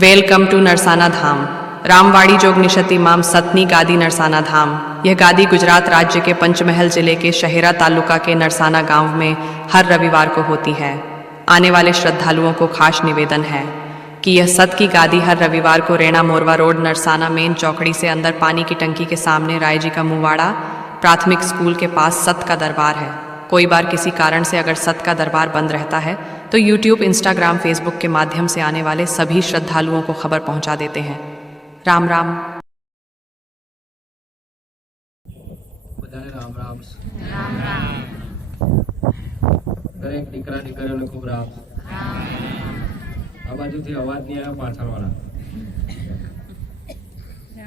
Welcome to Narsana धाम। रामवाड़ी जोग निशति माम सतनी गादी नरसाना धाम। यह गादी गुजरात राज्य के पंचमहल जिले के शहेरा तालुका के नरसाना गांव में हर रविवार को होती है। आने वाले श्रद्धालुओं को खास निवेदन है कि यह सत की गादी हर रविवार को रेणा मोरवा रोड नरसाना मेन चौकड़ी से अंदर पानी की टंकी के सामने राय जी का मुवाड़ा प्राथमिक स्कूल के पास सत का दरबार है। कोई बार किसी कारण से अगर सत का दरबार बंद रहता है तो यूट्यूब, इंस्टाग्राम, फेसबुक के माध्यम से आने वाले सभी श्रद्धालुओं को खबर पहुंचा देते हैं। राम राम। राम राम। દરેક દીકરા દીકરીઓને ખૂબ રામ। આ બાજુથી અવાજ નહીં આવ્યો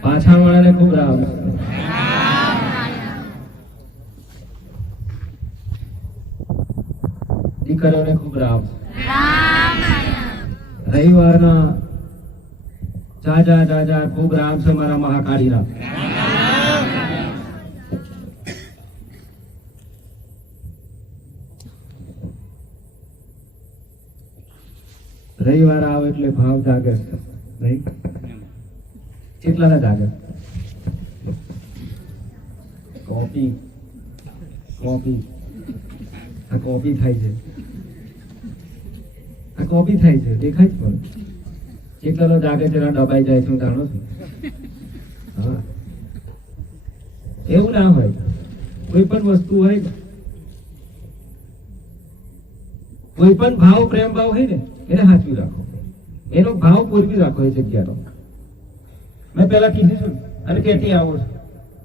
પાછળવાળાને ખૂબ રામ। દીકરીઓને ખૂબ રામ। રવિવારના જાજા ખૂબ રામ છે મારા મહાકાળીના। રવિવાર આવે એટલે ભાવ જાગે નહીં? કેટલાના જાગે? કોપી આ કોપી થાય છે, આ કોપી થાય છે, દેખાય જ પણ કેટલાનો જાગે છે દબાઈ જાય છે, જાણો છો? હા, એવું ના હોય। કોઈ પણ વસ્તુ હોય, કોઈ પણ ભાવ પ્રેમ ભાવ હોય ને એને સાચવી રાખો, એનો ભાવ પૂરવી રાખો એ જગ્યાનો। મેં પેલા કીધું છું અને કેતી આવું છું,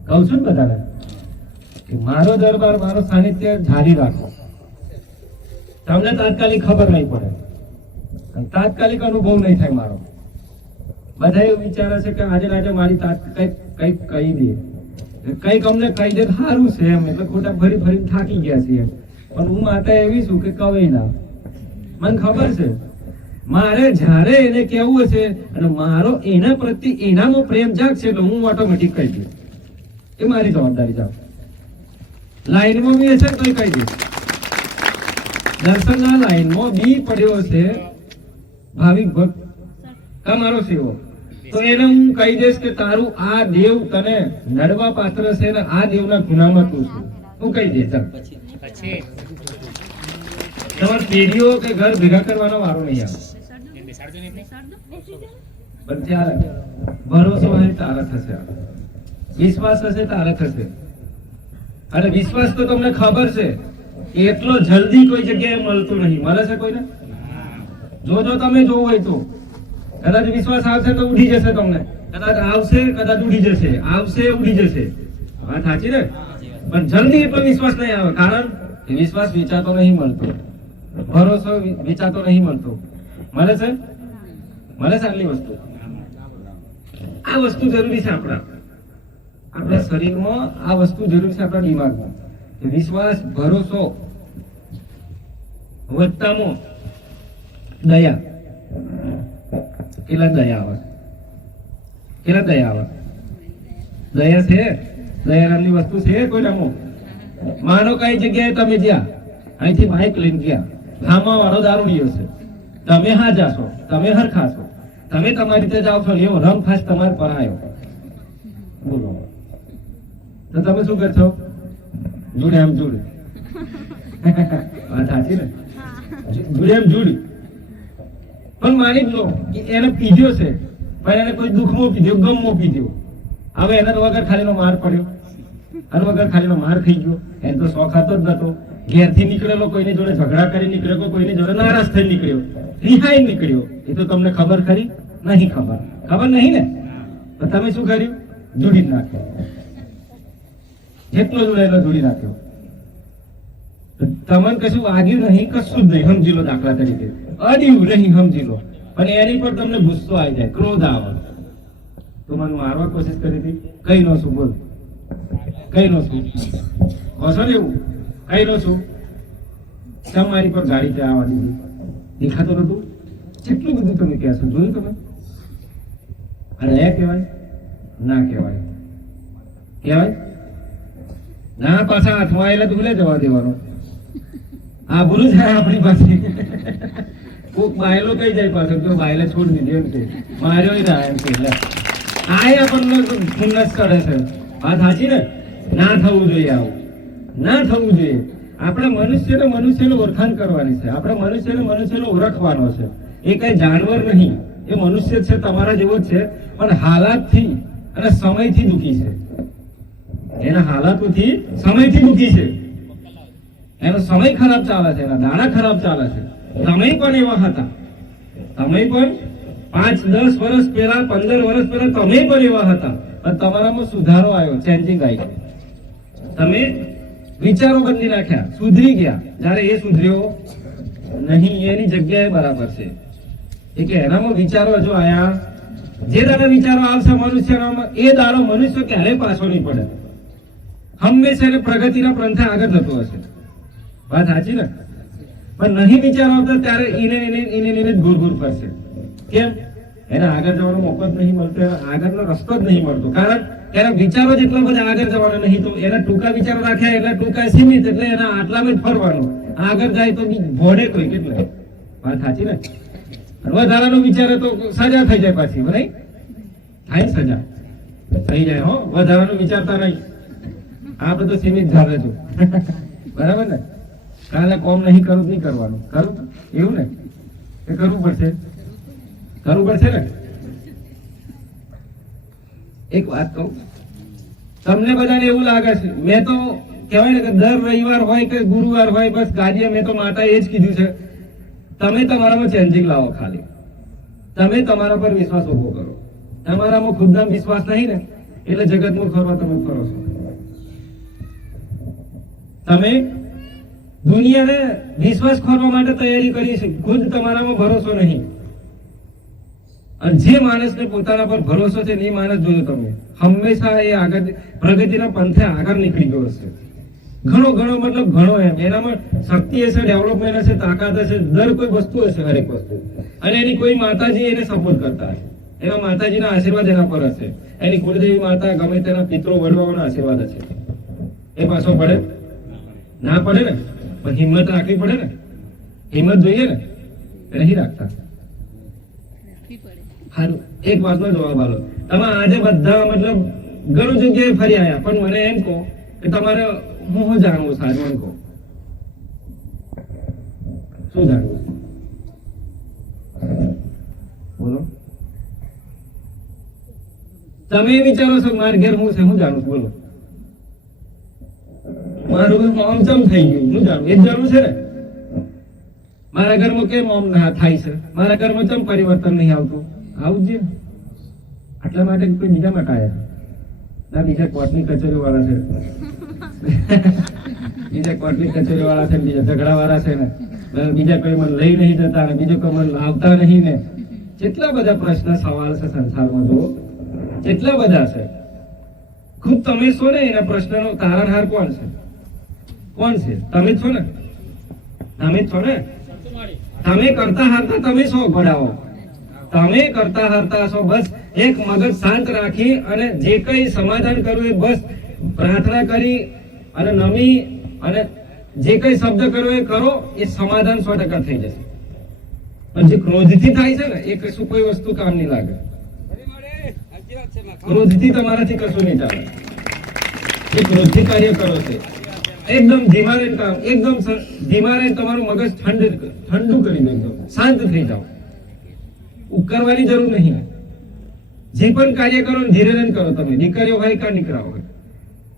કહું છું ને બધાને કે મારો દરબાર, મારો સાનિધ્ય જારી રાખો। તમને તાત્કાલિક ખબર નહીં પડે, તાત્કાલિક અનુભવ નહીં થાય મારો। બધા એવું વિચારે છે કે આજે મારી કઈક કહી દે, કઈક અમને કહી દે સારું છે એમ, એટલે ખોટા ફરી થાકી ગયા છીએ। પણ હું માતા એવી છું કે કવે ના, મને ખબર છે મારે જ્યારે એને કેવું હશે અને મારો એના પ્રત્યે એનામાં પ્રેમ જાગશે એટલે હું ઓટોમેટિક કહી દઉં, એ મારી જવાબદારી જાવ। લાઈનમાં બી હશે તો કહી દઈશ। દર્શનના લાઈનમાં બી પડ્યો છે ભાવિક ભક્ત કા મારો સેવો, તો એને હું કહી દઈશ કે તારું આ દેવ તને નડવા પાત્ર છે ને આ દેવના ગુનામાં તું છું, હું કહી દઈશ। પછી તમારે પેઢીઓ કે ઘર ભેગા કરવાનો વારો નહીં આવે, પણ ત્યારે ભરોસો હશે તારે થશે, વિશ્વાસ હશે તારે થશે। અને વિશ્વાસ તો તમને ખબર છે એટલો જલ્દી કોઈ જગ્યાએ મળતો નહીં, મળે છે કોઈને? જો તમે જોવું હોય તો કદાચ વિશ્વાસ આવશે તો ઉડી જશે, તમને કદાચ આવશે, કદાચ ઉડી જશે, આવશે ઉડી જશે, વાત સાચી ને? પણ જલ્દી એટલો વિશ્વાસ નહીં આવે, કારણ કે વિશ્વાસ વેચાતો નહીં મળતો, ભરોસો વેચાતો નહીં મળતો। મળે છે આટલી વસ્તુ, આ વસ્તુ જરૂરી છે આપણા શરીરમાં, આ વસ્તુ જરૂરી છે આપણા દિમાગમાં, વિશ્વાસ, ભરોસો, વધતામાં દયા। કેટલા દયા આવે? દયા છે? દયા નામની વસ્તુ છે કોઈ નામો? માનો કઈ જગ્યાએ તમે જ્યાં અહીંથી બાઇક લઈને ગયા, ગામમાં વાળો દારૂડિયો છે, તમે હા જાશો, તમે હરખા છો, તમે તમારી રીતે જાઓ છો, એવો રંગ ખાસ તમારે પર આવ્યો, બોલો તો તમે શું કરશો? જોડે એમ જોડે, વાત સાચી ને? જોડે એમ જોડી, પણ માની લો કે એને પીધ્યો છે, પણ એને કોઈ દુઃખમાં પીધ્યો, ગમમાં પીધ્યો, હવે એના વગર ખાલીનો માર પડ્યો, અને વગર ખાલીનો માર ખાઈ ગયો, એને તો શોખ હતો જ નતો, ઘેરથી નીકળેલો, કોઈની જોડે ઝઘડા કરી નીકળ્યો, કોઈની જોડે નારાજ થઈ નીકળ્યો, રિહાઈ નીકળ્યો, એ તો તમને ખબર ખરી? નહીં ખબર નહીં ને? તો તમે શું કર્યું? જોડી જ નાખ્યો, જેટલો જોડેલો જોડી નાખ્યો। તમને કશું વાગ્યું નહીં, કશું જ નહીં, સમજી લો, દાખલા તરીકે અડ્યું નહીં, સમજી લો, પણ એની પર તમને ગુસ્સો આવી જાય, ક્રોધ આવે, તો મને મારવા કોશિશ કરી હતી, કઈ નો છું, બોલ કઈ નો છું, હશો ને એવું કઈ નો છું, તમારી પર ગાડી ત્યાં આવવા દીધી, દેખાતો નતું, કેટલું બધું તમે કહેશો, જોયું તમે? અને એ કહેવાય ના કહેવાય? ના, પાછા હાથમાં આવેલા તું લે જવા દેવાનો, આ ભૂલું થાય આપણી પાસે। કોક બાયલો કઈ જાય પાછો કે બાયલે છોડ દીધી એમ કે માર્યો ના એમ કે એટલે આ આપણને ખુન્નસ કરે છે. વાત સાચી ને? ના થવું જોઈએ આવું, ના થવું જોઈએ. આપણે મનુષ્યને ઓળખાણ કરવાની છે. આપણે મનુષ્યને ઓળખવાનો છે. એ કઈ જાનવર નહીં, એ મનુષ્ય છે, તમારા જેવો જ છે, પણ હાલાતથી અને સમયથી દુઃખી છે. એના હાલાતોથી સમયથી દુઃખી છે. એનો સમય ખરાબ ચાલે છે, એના દાણા ખરાબ ચાલે છે. તમે પણ એવા હતા. તમે પણ 5-10 વર્ષ પહેલા, 15 વર્ષ પહેલા તમે પણ એવા હતા. પણ તમારામાં સુધારો આવ્યો, ચેન્જિંગ આવી. તમે વિચારો બદલી નાખ્યા, સુધરી ગયા. જ્યારે એ સુધર્યો નહીં, એની જગ્યાએ બરાબર છે. એ કે એનામાં વિચારો હજુ આયા. જે દાડે વિચારો આવશે મનુષ્યનામાં, એ દાડો મનુષ્ય ક્યારેય પાછો નહીં પડે. હંમેશા એને પ્રગતિના પંથે આગળ જતો હશે. વાત સાચી ને? પણ નહીં વિચાર આવતા ત્યારે એને જ ઘૂર ફરશે. કેમ? એને આગળ જવાનો મોકો જ નહીં મળતો, આગળનો રસ્તો જ નહીં મળતો. કારણ એના વિચારો જ એટલા બધા આગળ જવાના નહીં, તો એના ટૂંકા વિચારો રાખ્યા એટલે ટૂંકા સીમિત, એટલે એના આટલામાં જ ફરવાનું. આગળ જાય તો ભોડે કોઈ કેટલે. વાત સાચી ને? વધારાનો વિચારે તો સજા થઈ જાય પાછી, નહીં થાય? સજા થઈ જાય. હો, વધારાનું વિચારતા નહીં. આપણે તો સીમિત ધારે છો. બરાબર ને? કાલે કોમ નહીં કરું, નહીં કરવાનું. કરું એવું ને? એ કરવું પડશે ને? એક વાત કહું, તમને બધાને એવું લાગે છે, મેં તો કહેવાય ને કે દર રવિવાર હોય કે ગુરુવાર હોય, બસ ગાડીએ મેં તો માતાએ એ જ કીધું છે, તમે તમારામાં ચેન્જિંગ લાવો. ખાલી તમે તમારા પર વિશ્વાસ ઉભો કરો. તમારામાં ખુદના વિશ્વાસ નહીં ને, એટલે જગતમાં ફરવા તમે ફરો છો. તમે દુનિયાને વિશ્વાસ ખોરવા માટે તૈયારી કરી છે, ખુદ તમારામાં ભરોસો નહીં. અને જે માણસને પોતાના પર ભરોસો છે, એ માણસ જોજો તમે, હંમેશા એ આગળ પ્રગતિના પંથે આગળ નીકળી ગયો હશે. ઘણો મતલબ ઘણો એમ એનામાં શક્તિ હશે, ડેવલપમેન્ટ હશે, તાકાત હશે, દર કોઈ વસ્તુ હશે, હરેક વસ્તુ. અને એની કોઈ માતાજી એને સપોર્ટ કરતા હશે, એના માતાજીના આશીર્વાદ એના પર હશે, એની કુળદેવી માતા, ગમે તેના પિતૃ વડવાઓના આશીર્વાદ હશે. એ પાછો પડે ના પડે ને? પણ હિંમત રાખવી પડે ને? હિંમત જોઈએ ને? નહીં રાખતા. સારું, એક વાતનો જવાબ આલો. તમે આજે બધા મતલબ ઘણું જગ્યાએ ફરી આવ્યા, પણ મને એમ કહો કે તમારે હું જાણવું સારું, એમ કહો શું જાણવું? બોલો. તમે વિચારો છો મારા ઘેર હું છે, હું જાણું છું? બોલો. મારું મોમ ચમ થઈ ગયું, હું જાણું? એ જ જાણવું છે ને? મારા ઘરમાં કેમ મોમ થાય છે? મારા ઘરમાં ચમ પરિવર્તન નહીં આવતું? આવું જ આટલા માટે કોઈ બીજા માટે આવ્યા ના? બીજા કોર્ટની કચેરીઓ વાળા છે, બીજા કોર્ટની કચેરીઓ વાળા છે, બીજા ઝઘડા વાળા છે ને, બીજા કોઈ મને લઈ નહીં જતા ને, બીજો કોઈ મને લાવતા નહીં ને. કેટલા બધા પ્રશ્ન સવાલ છે સંસારમાં, જો કેટલા બધા છે. ખુદ તમે છો ને, એના પ્રશ્નનો તારણહાર કોણ છે? તમે જ છો ને? તમે જ છો ને? તમે કરતા હારતા તમે છો ગોડાઓ, તમે કરતા હારતા છો. બસ એક મગજ શાંત રાખી અને જે કઈ સમાધાન કરવું એ બસ પ્રાર્થના કરી અને નમી અને જે કઈ શબ્દ કરવો એ કરો, એ સમાધાન 100% થઈ જશે. પણ જે ક્રોધથી થાય છે ને, એ કશું કોઈ વસ્તુ કામ નહીં લાગે. ક્રોધથી તમારાથી કશું નહીં ચાલે. એ ક્રોધથી કાર્ય કરો છે, એકદમ ધીમા રહીને કામ, એકદમ ધીમા રહીને તમારું મગજ ઠંડુ કરી દો, એકદમ શાંત થઈ જાઓ. ઉકરવાની જરૂર નહીં. જે પણ કાર્ય કરો ધીરે રહીને કરો. તમે દીકરીઓ હોય કે દીકરા હોય,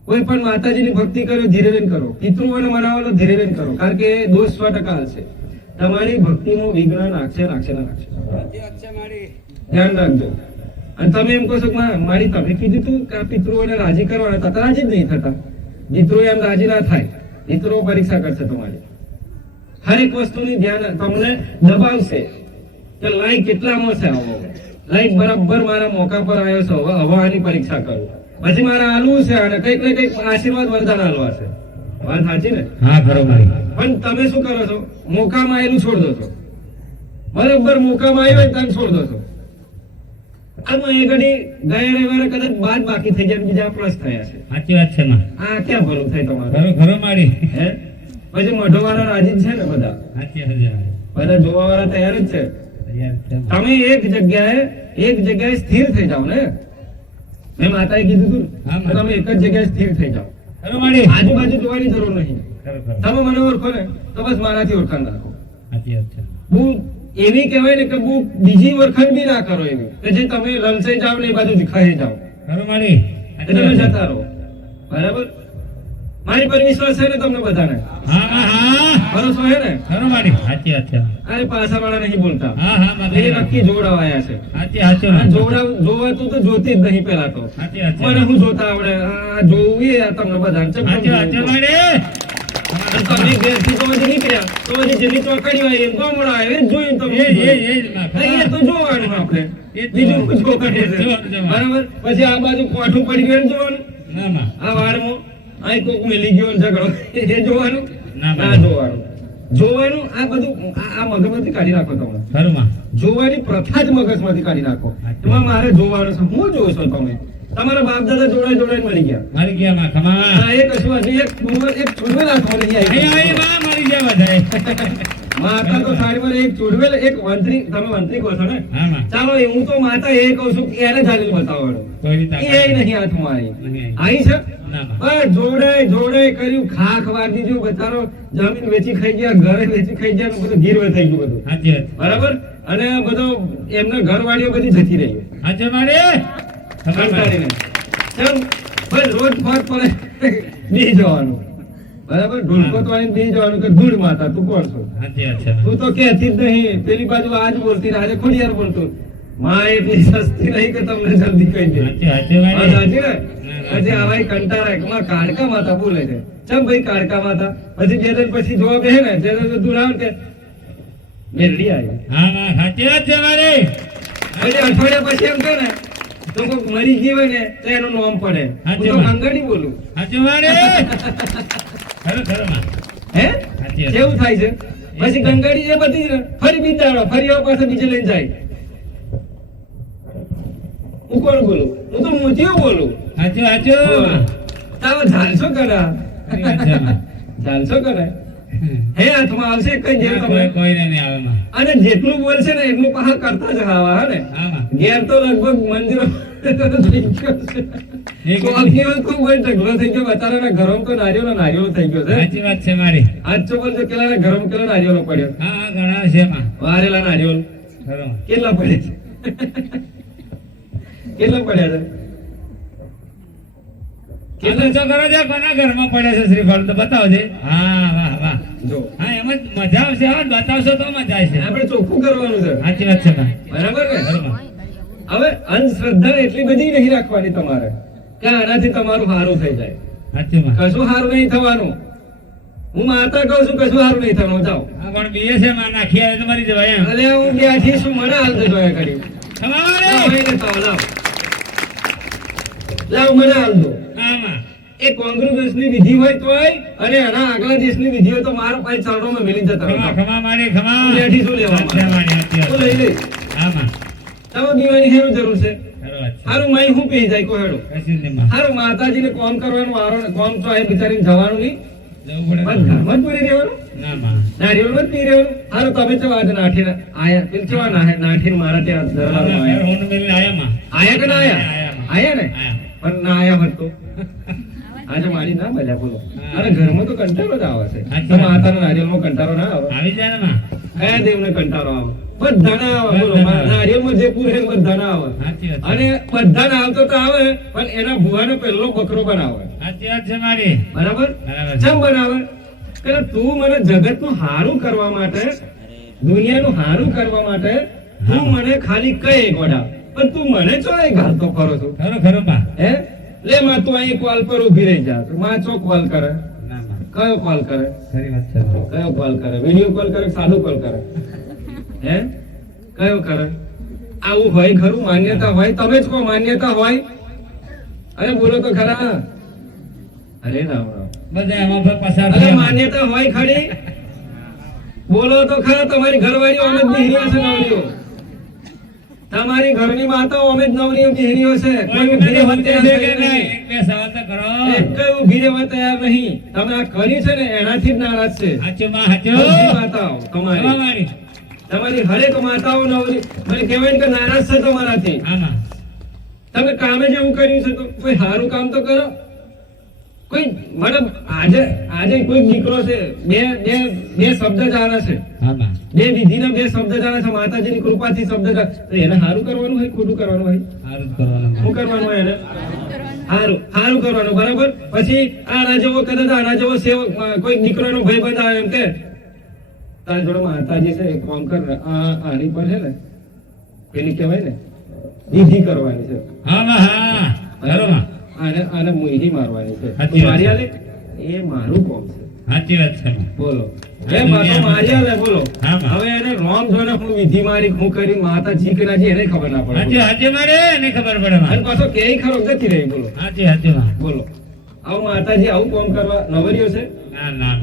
કોઈ પણ માતાજીની ભક્તિ કરો ધીરે રહીને કરો, પિતૃઓને મનાવવાનો ધીરે રહીને કરો. કારણ કે દોષ 100% હશે. તમારી ભક્તિમાં વિઘ્ન નાખશે. ધ્યાન રાખજો. અને તમે એમ કહો છો મારી તમે કીધું તું કે આ પિતૃઓને રાજી કરવાના હતા, રાજી જ નહીં થતા. પિતૃઓ એમ રાજી ના થાય. પિતૃઓ પરીક્ષા કરશે તમારી. હરેક વસ્તુની ધ્યાન તમને દબાવશે કે લાઈક કેટલામાં છે, લાઈક બરાબર મારા મોકા પર આવ્યો છે, હવે આની પરીક્ષા કરું, પછી મારે આલવું છે અને કઈક ને કઈક આશીર્વાદ વરદાન આલવા છે. વાત સાચી ને? હા, બરોબર. પણ તમે શું કરો છો? મોકામાં આવેલું છોડ દો છો. બરોબર મોકામાં આવ્યો તને છોડ દો છો. આમાં એ ઘડી ગયા રવિવારે કદાચ બાદ બાકી થઈ જાય, બીજા પ્લસ થયા છે. સાચી વાત છે માં. આ ક્યાં ભરું થાય તમારું? ઘરો મારી હે પછી મઢો વાળા રાજી છે ને બધા. સાચી વાત. બધા જોવાવાળા તૈયાર જ છે. તમે એક જગ્યાએ સ્થિર થઈ જાઓ ને. મેં માતાએ કીધું હતું હા, ને, તમે એક જ જગ્યાએ સ્થિર થઈ જાઓ. ખરું માડી? આજુબાજુ જોવાની જરૂર નહીં. ખરું, ખરું. તમે મને ઓળખો ને તો બસ મારાથી ઓળખાણ રાખો. સાચી વાત છે. બહુ એવી કહેવાય ને કે બહુ બીજી ઓળખાણ બી ના કરો એવી કે જે તમે લલચાઈ જાઓ ને એ બાજુ ખાઈ જાઓ. ખરું માડી? એ તમે જતા રહો. બરાબર? મારી પર વિશ્વાસ છે ને તમને બધાને? હા, હા, હા. ભરોસો છે ને? ખરું માડી? સાચી વાત છે. અરે પાછા વાળા નહીં બોલતા. હા, હા, માડી. એ નક્કી જોડાવાયા છે. સાચી, સાચી આ વાત. જોવાતું તો જોતી જ નહીં પેલા તો. સાચી વાત છે. મને હું જોતા આવડે આ જોવું એ આ તમને બધાને ચમ સાચી વાત છે માડી. અને તમે ઘેરથી તો હજી નીકળ્યા તો હજી જેની ચોકડી હોય એમ ગામડા આવે એ જ જોયું તમે. એ જ માં. હા, એ તો જોવાનું આપણે. એ જ બીજું શું જોવાનું. જોવાનું છે? જોવાનું. બરાબર? પછી આ બાજુ કોઠું પડી ગયું એમ જોવાનું. ના માં. આ વાળમાં અહીં કોક મિલી ગયો ને ઝઘડો એ જોવાનું ના, ના જોવાનું. જોવાનું આ બધું આ મગજમાંથી કાઢી નાખો તમે. ખરું માં. જોવાની પ્રથા જ મગજમાંથી કાઢી નાખો. એમાં મારે જોવાનું છે. હું જોઉં છું તમે તમારા બાપ દાદા જોડાઈ મરી ગયા. મારી ગયા માં. ખમા. હા, એક હસવા છે, એક ચૂડવેલ હાથમાં નહીં આવી. અહીં માં મારી ગયા બધાય. માતા તો સાડીમાં એક ચૂડવેલ એક વંત્રી તમે વંત્રી કહો છો ને? હા માં. ચાલો હું તો માતા એ કહું છું કે એને ચાલી બતાવવાનું. કોઈ રીતે એ નહીં હાથમાં આવી. નહીં. આવી છે ના માં. બસ જોડાઈ કર્યું ખાખ વાર દીધું બચારો જમીન વેચી ખાઈ ગયા ઘરે વેચી ખાઈ ગયા ને બધું ગીરવે થઈ ગયું બધું. સાચી વાત. બરાબર? અને બધો એમના ઘરવાળીઓ બધી જતી રહી સાચી માડી. કંટાળીને. કેમ? બસ રોજ ફોજ પડે બી જવાનું. બરાબર? ઢોલકો તો આવીને બી જવાનું કે ધૂળ માતા તું કોણ છો? સાચી વાત છે. તું તો કહેતી જ નહીં. પેલી બાજુ આજ બોલતી ને આજે ખોડિયાર બોલતું. માં એટલી સસ્તી નહીં કે તમને જલ્દી કહી દે. સાચી સાચી હા, માડી. સાચી ને? પછી આવા કંટાળા કે માં કાળકા માતા બોલે છે. ચમ ભાઈ કાળકા માતા? પછી બે દિન પછી જોવા બેહે ને ત્યારે તું રાવ કે મેરડી આવી. હા માં. સાચી વાત છે માડી. પછી અઠવાડિયા પછી એમ કહે ને તો કોઈક મરી ગઈ હોય ને તો એનું નામ પડે. હું તો ગંગાડી બોલું. સાચી માડી. ખરું ખરું માં. હે? સાચી વાત. કેવું થાય છે? પછી ગંગાડી એ બધી જ ને ફરી બીજાડો ફરી આવો પાછા બીજે લઈને જાય. હું કોણ બોલું? હું તો મોતીઓ બોલું. સાચું સાચું. તાવ ઝાલસો કરા. ખરી વાત છે માં. ઝાલસો કરાય. હે હાથમાં આવશે કઈ જેવું કોઈ તમે. કોઈને નહીં આવે માં. અને જેટલું બોલશે ને એટલું પાછા કરતા જ આવા હા ને. હા માં. ઘેર તો લગભગ મંદિરો થઈ ગયો છે. એક કોફીઓ ખૂબ જ ઢગલો થઈ ગયો. બચારાના ઘરમાં તો નારિયેળો થઈ ગયો છે. સાચી વાત છે મારી. આજ તો બોલજો કેટલા ઘરમાં કેટલા નારિયેળો પડ્યો. હા હા ઘણા છે માં. વારેલા નારિયેળ ખરું માં. કેટલા પડે છે? કેટલા પડ્યા છે? કેટલા છો કરો છો કોના ઘરમાં પડે છે શ્રીફળ તો બતાવજે. હા વાહ વાહ. જો હા એમ જ મજા આવશે. હવે બતાવશો તો મજા આવશે. આપણે ચોખ્ખું કરવાનું છે. સાચી વાત છે માં. બરાબર ને? ખરું માં. હવે અંધશ્રદ્ધા એટલી બધી નહીં રાખવાની તમારે કે આનાથી તમારું સારું થઈ જાય. સાચી માં. કશું સારું નહીં થવાનું. હું માતા કહું છું કશું સારું નહીં થવાનું. જાઓ. આ પણ બીએ છે માં નાખી આવે તો મરી જવાય એમ. અરે હું બેઠી છું મને હાલ તો જોયા કરી. તમારે લાવ અહીં લેતા આવો, લાવ. લાવ મને હાલ દો. હા માં. એ કોંગ્રેસ દેશની વિધિ હોય તોય અને એના આગલા દેશની વિધિ હોય તો મારો પાંચ ચરણોમાં મેલી જતા ખમા રહો. ખમા મારી ખમા. હું બેઠી છું લેવા સાચી મારી, સાચી વાત. હું લઈ લઈશ. હા માં. તમે દીવાની હેરું જરૂર છે. ખરું વાત છે. હારું માઈ હું પી જાય કોઈ હેડો. કશું નહીં માં. હારું માતાજીને કોમ કરવાનું વારો ને કોમ તો આ બિચારીને જવાનું નહીં. જવું બસ પડે. ઘરમાં જ પૂરી રહેવાનું. ના માં. નારિયેળ જ પી રહેવાનું. હારું તમે ચવા આજે નાઠીને આયા પેલ ચવા નાઠીને મારા ત્યાં દરબારમાં આયા. હું મિલને આયા માં. આયા કે ના આયા? આયા. આયા ને? આયા. પણ ના આયા હોત તો આજે મારી ના મળ્યા બોલો. અને ઘરમાં તો કંટાળો જ આવે છે. સાચી તો વાત. માતાના નારિયેળમાં કંટાળો ના આવે. આવી જાય ને માં. કયા દેવને કંટાળો આવે? બધાને આવે બોલો. બધાને આવે. નારિયેળમાં જે પૂરે એ બધાને આવે. સાચી વાત છે. અને બધાને આવતો તો આવે પણ એના ભુવાનો પહેલો બકરો બનાવે. સાચી વાત છે મારી. બરાબર? બરાબર. કેમ બનાવે? કે તું મને જગતનું હારું કરવા માટે દુનિયાનું હારું કરવા માટે તું મને ખાલી કઈ ગોડા પણ તું મને ચોય ઘાલતો ફરો છો. ખરું ખરું માં. હે લે માં તું અહીં કોલ પર ઊભી રહી જા. માં ચો કોલ કરે? ના માં. કયો કોલ કરે? ખરી વાત છે. કયો કોલ કરે? વિડિયો કોલ કરે કે સાદો કોલ કરે? હે કયો કરે? આવું હોય ખરું? માન્યતા હોય? તમે જ કહો માન્યતા હોય? અરે બોલો તો ખરા. અરે રામ રામ. બધા એમાં પર પસાર અરે થયા. માન્યતા હોય ખરી? બોલો તો ખરા. તમારી ઘરવાળીઓ અમે જ બિહરીઓ છે નવરીઓ. તમારી ઘરની માતાઓ અમે જ નવરીઓ બિહરીઓ છે. કોઈ ઊભી રહેવા તૈયાર છે કે નહીં. નહીં? એક બે સવાલ તો કરો. એકેય ઊભી રહેવા તૈયાર નહીં. તમે આ કરી છે ને એનાથી જ નારાજ છે. સાચું માં, સાચું. બધી માતાઓ તમારી. ખમા મારી. તમારી હરેક માતાઓ નવરી મને કહેવાય ને કે નારાજ છે તમારાથી. આમાં તમે કામે જ એવું કર્યું છે તો કોઈ સારું કામ તો કરો. કોઈ મતલબ આજે કોઈ દીકરો છે બે શબ્દ જાણે છે, આમાં બે વિધિના બે શબ્દ જાણે છે, માતાજીની કૃપાથી શબ્દ જાણે તો એને સારું કરવાનું હોય ખોટું કરવાનું હોય? સારું કરવાનું. શું કરવાનું હોય એને? સારું કરવાનું, બરાબર. પછી આના જેવો કદાચ આના જેવો સેવક કોઈ દીકરાનો ભાઈ બંધ આવે એમ કે તારી જોડે માતાજી છે એક કામ કર આની પર છે ને પેલી કહેવાય ને વિધિ કરવાની છે, આમાં હા બરોબર. આને મોહિની મારવાની છે, સાચી વાત. મારી આલે એ મારું કામ છે. સાચી વાત છે. બોલો એ માતો મારી આલે બોલો. હા, હા. હવે એને રોમ જોઈને હું વિધિ મારી હું કરી માતા જીકનાજી એને ખબર ના પડે. હાચી હાચી મારે એને ખબર પડે અને માં. પાછો કેય ખરો જતી રહી. બોલો હાચી હાચી માં. બોલો આવું માતાજી આવું કામ કરવા નવરીઓ છે? ના ના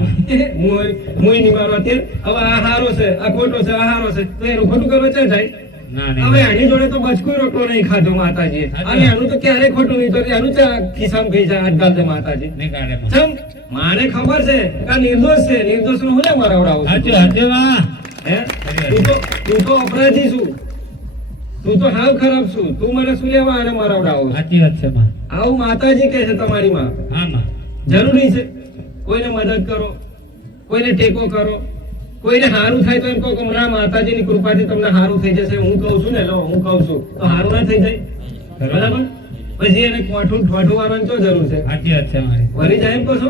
મુઈ ની મારવા તે હવે આ હારો છે આ ખોટો છે આ હારો છે તો એનું ખોટું કરવા ચાલ જાય. ના હવે નહીં. આની જોડે તો બચકું રોટલો નહીં ખાધો માતાજી, સાચી અને વાત. આનું તો ક્યારેય ખોટું નહીં તો એનું ત્યાં ખિસ્સામાં ખાઈ જાય હાથ ગાલદે માતાજી. નહીં કાઢે માં. ચમ માને ખબર છે કે આ નિર્દોષ છે, નિર્દોષ નું હું લે મરાવડાવું છું? હાચી હાચી માં. હે તું તો અપરાધી છું, તું તો હાવ ખરાબ છું, તું મને શું લેવા આને મરાવડાવું છું? હાચી વાત છે માં. આવું માતાજી કહે છે તમારી માં. આમાં જરૂરી છે કોઈને મદદ કરો, કોઈને ટેકો કરો, કોઈને સારું થાય તો એમ કહો કે ના માતાજીની કૃપાથી તમને સારું થઈ જશે. હું કહું છું ને લો હું કહું છું તો સારું ના થઈ જાય? બરાબર. પછી એને કોઠું ઠોઠું વાળવાની શું જરૂર છે? હાચી વાત છે મારી. વળી જાય એમ કહો છો?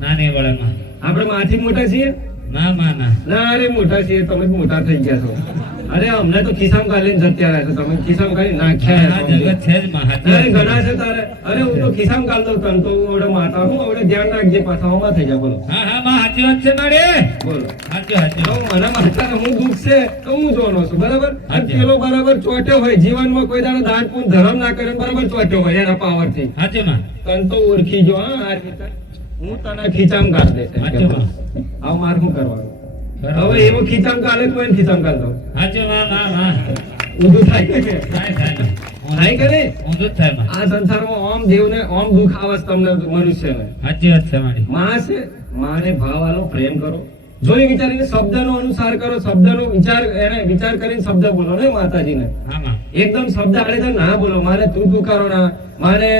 ના નહીં વળે માં. આપણે માથી મોટા છીએ? ના માં ના. ના અરે મોટા છીએ, તમે જ મોટા થઈ ગયા છો. અરે અમને તો ખિસ્સામાં ગાલીને જતા રહ્યા છો તમે, ખિસ્સામાં ગાલી નાખ્યા આ છો. જગત છે જ માં. હાચી અરે વાત ઘણા છે. છે તારે. અરે હું તો ખિસ્સામાં ગાલ દઉં તને તો હું આવડે માતા હું આવડે ધ્યાન રાખજે પાછા હમણાં થઈ જાય. બોલો હા હા માં હાચી વાત છે મારી. બોલો હાચી હાચી. તો મને માતાને હું દુઃખ છે તો હું જોવાનો છું, બરાબર. અને હાચી. પેલો બરાબર ચોટ્યો હોય જીવનમાં કોઈ દાડો દાન પૂન ધર્મ ના કરે બરાબર ચોટ્યો હોય એના પાવરથી હાચી માં. તને તો ઓળખી જો હા આ રીતે હું તને ખીચામ ગાળ દઈશ. હાચી માં. આવું મારે શું કરવાનું? બરાબર. હવે એવો ખીચામ ગાલે તો એને ખીચામ ગાલ દો હાચી માં માં માં. ઊંધું થાય કે થાય થાય. થાય કે નહીં? ઊંધું જ થાય માં. આ સંસારમાં ઓમ દેવને ઓમ દુઃખ આવે છે તમને મનુષ્યને. હાચી વાત છે મારી. માં છે માને ભાવ આલો, પ્રેમ કરો, જોઈ વિચારીને શબ્દનો અનુસાર કરો, શબ્દનો વિચાર કરીને શબ્દ બોલો ને માતાજીને. આમાં એકદમ શબ્દ આડે તો ના બોલો. મારે તું કરો ના, મારે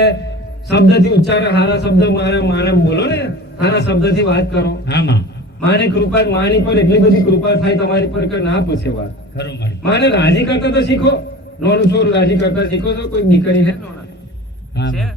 શબ્દથી ઉચ્ચાર હારા શબ્દ મારે બોલો ને, હારા શબ્દથી વાત કરો. આમાં માને કૃપા માની પર એટલી બધી કૃપા થાય તમારી પર કે ના પૂછે વાત. ખરું મારી. માને રાજી કરતા તો શીખો. નોનું છોરું રાજી કરતા શીખો છો. કોઈ દીકરી હે નોના આમાં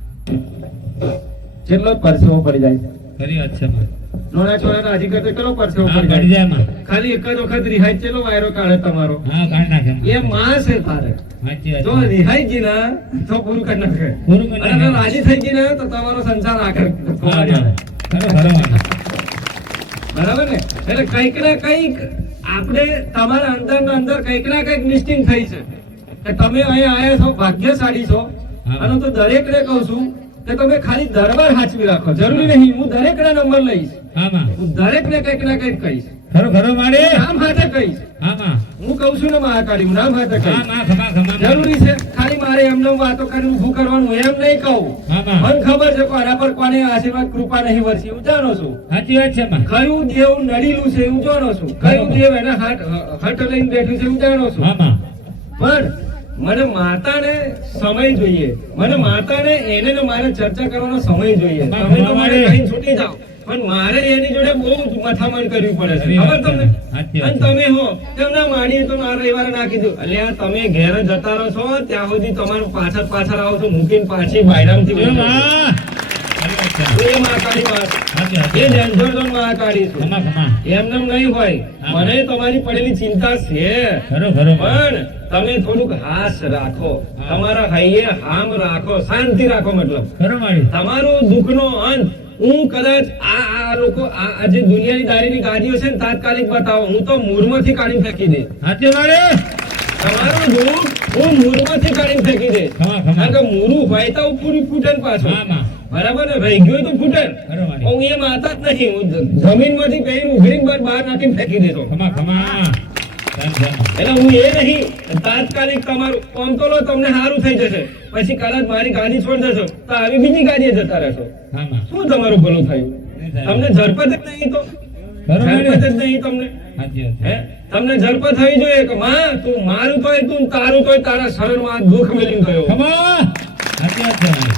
કેટલો પરસેવો પડી જાય છે. ખરી વાત છે મારી. નોના છોરા રાજી કરતા કેટલો પરસેવો હા પડી પડી જાય. જાય માં. ખાલી એક જ વખત રિહાઈ ચેલો વાયરો કાઢે તમારો. હા કાઢી નાખે માં. એ માં છે તારે. હાચી વાત જો છે. રિહાઈ ગઈ ના તો પૂરું કરી નાખે. પૂરું કરી અને નાખે. જો રાજી થઈ ગઈ ના તો તમારો સંસાર આગળ હા, આવે. ખરું ખરું માં. બરાબર ને? એટલે કંઈક ના કંઈક આપણે તમારા અંદર ને અંદર કંઈક ના કંઈક મિસ્ટિંગ થઈ છે કે તમે અહીંયા આયા છો ભાગ્યશાળી છો. હા. અને તો દરેકને કહું છું કે તમે ખાલી દરબાર હાચવી રાખો. જરૂરી નહીં હું દરેકના નંબર લઈશ, આમાં હું દરેકને કંઈક ના કંઈક કહીશ. ખરું ખરું મારી. નામ હાથે કહીશ. આમાં હું કહું છું ને મહાકાળી, હું નામ હાથે હા કહીશ. માં ખમા ખમા. જરૂરી છે ખાલી મારે એમને વાતો કરીને ઊભું કરવાનું એમ નહીં કહું. આમાં મને ખબર છે કોના પર કોને આશીર્વાદ કૃપા નહીં વરસી હું જાણો છું. હાચી વાત છે માં. કયું દેવ નડીલું છે હું જાણો છું. કયું દેવ એના હટ લઈને બેઠું છે હું જાણો છું. આમાં પણ મને માતાને સમય જોઈએ. મને માતાને એને ને મારે ચર્ચા કરવાનો સમય જોઈએ. તમે તો મારે કहीं છૂટી જાઓ પણ મારે એની જોડે બહુ મથામણ કરવી પડે છે. ખબર તમને? સાચી વાત અને છે. તમે હો તેમ ના માડીએ તો મારા રવિવારે નાખી દો. અલ્યા તમે ઘેર જતા રહો છો ત્યાં સુધી તમારું પાછળ આવો છો મૂકીને પાછી બાયરામથી એ ઉઠો. માં. ખરી વાત છે. એ મહાકાળી વાત. હાચી વાત એ છે. જંજોરજોર મહાકાળી છું. ખમા ખમા. એમને નહીં હોય. મને તમારી પડેલી ચિંતા છે. ખરું ખરું માં. પણ તમે થોડુંક હાસ રાખો, તમારા હૈયે હામ રાખો, શાંતિ રાખો. મતલબ ખરું મારી. તમારું દુઃખનો અંત હું કદાચ આ લોકો આ જે દુનિયાની દારીની ગાડીઓ છે ને તાત્કાલિક બતાવો, હું તો મૂળમાંથી કાઢી ફેંકી દે. હાચી મારી. તમારું દુઃખ હું મૂળમાંથી કાઢી ફેંકી દે. ખમા ખમા. કારણ કે મૂળું હોય તો પૂરી ફૂટે ને પાછું. આમાં બરાબર ને? રહી ગયું તો ફૂટે. ખરું મારી. હું એ માતા જ નહીં. હું જમીનમાંથી પહેરી ઉઘરીને બહાર નાખીને ફેંકી દેતો. ખમા ખમા. તેમ છે માં. એટલે હું એ નહીં તાત્કાલિક તમારું આમ તો લો તમને સારું થઈ જશે. પછી કદાચ મારી ગાડી છોડી દેશો તો આવી બીજી ગાડીએ જતા રહેશો. આમાં શું તમારું ભલું થયું? નહીં થાય. તમને ઝડપત જ નહીં તો ખરું મારી. ઝડપત જ નહીં તમને. હાચી વાત છે. હે તમને જલ્પ થવી જોઈએ કે માં તું મારું તોય તું તારું તોય તારા શરણમાં દુઃખ મેલીને ગયો ખમા સાચી વાત છે મારી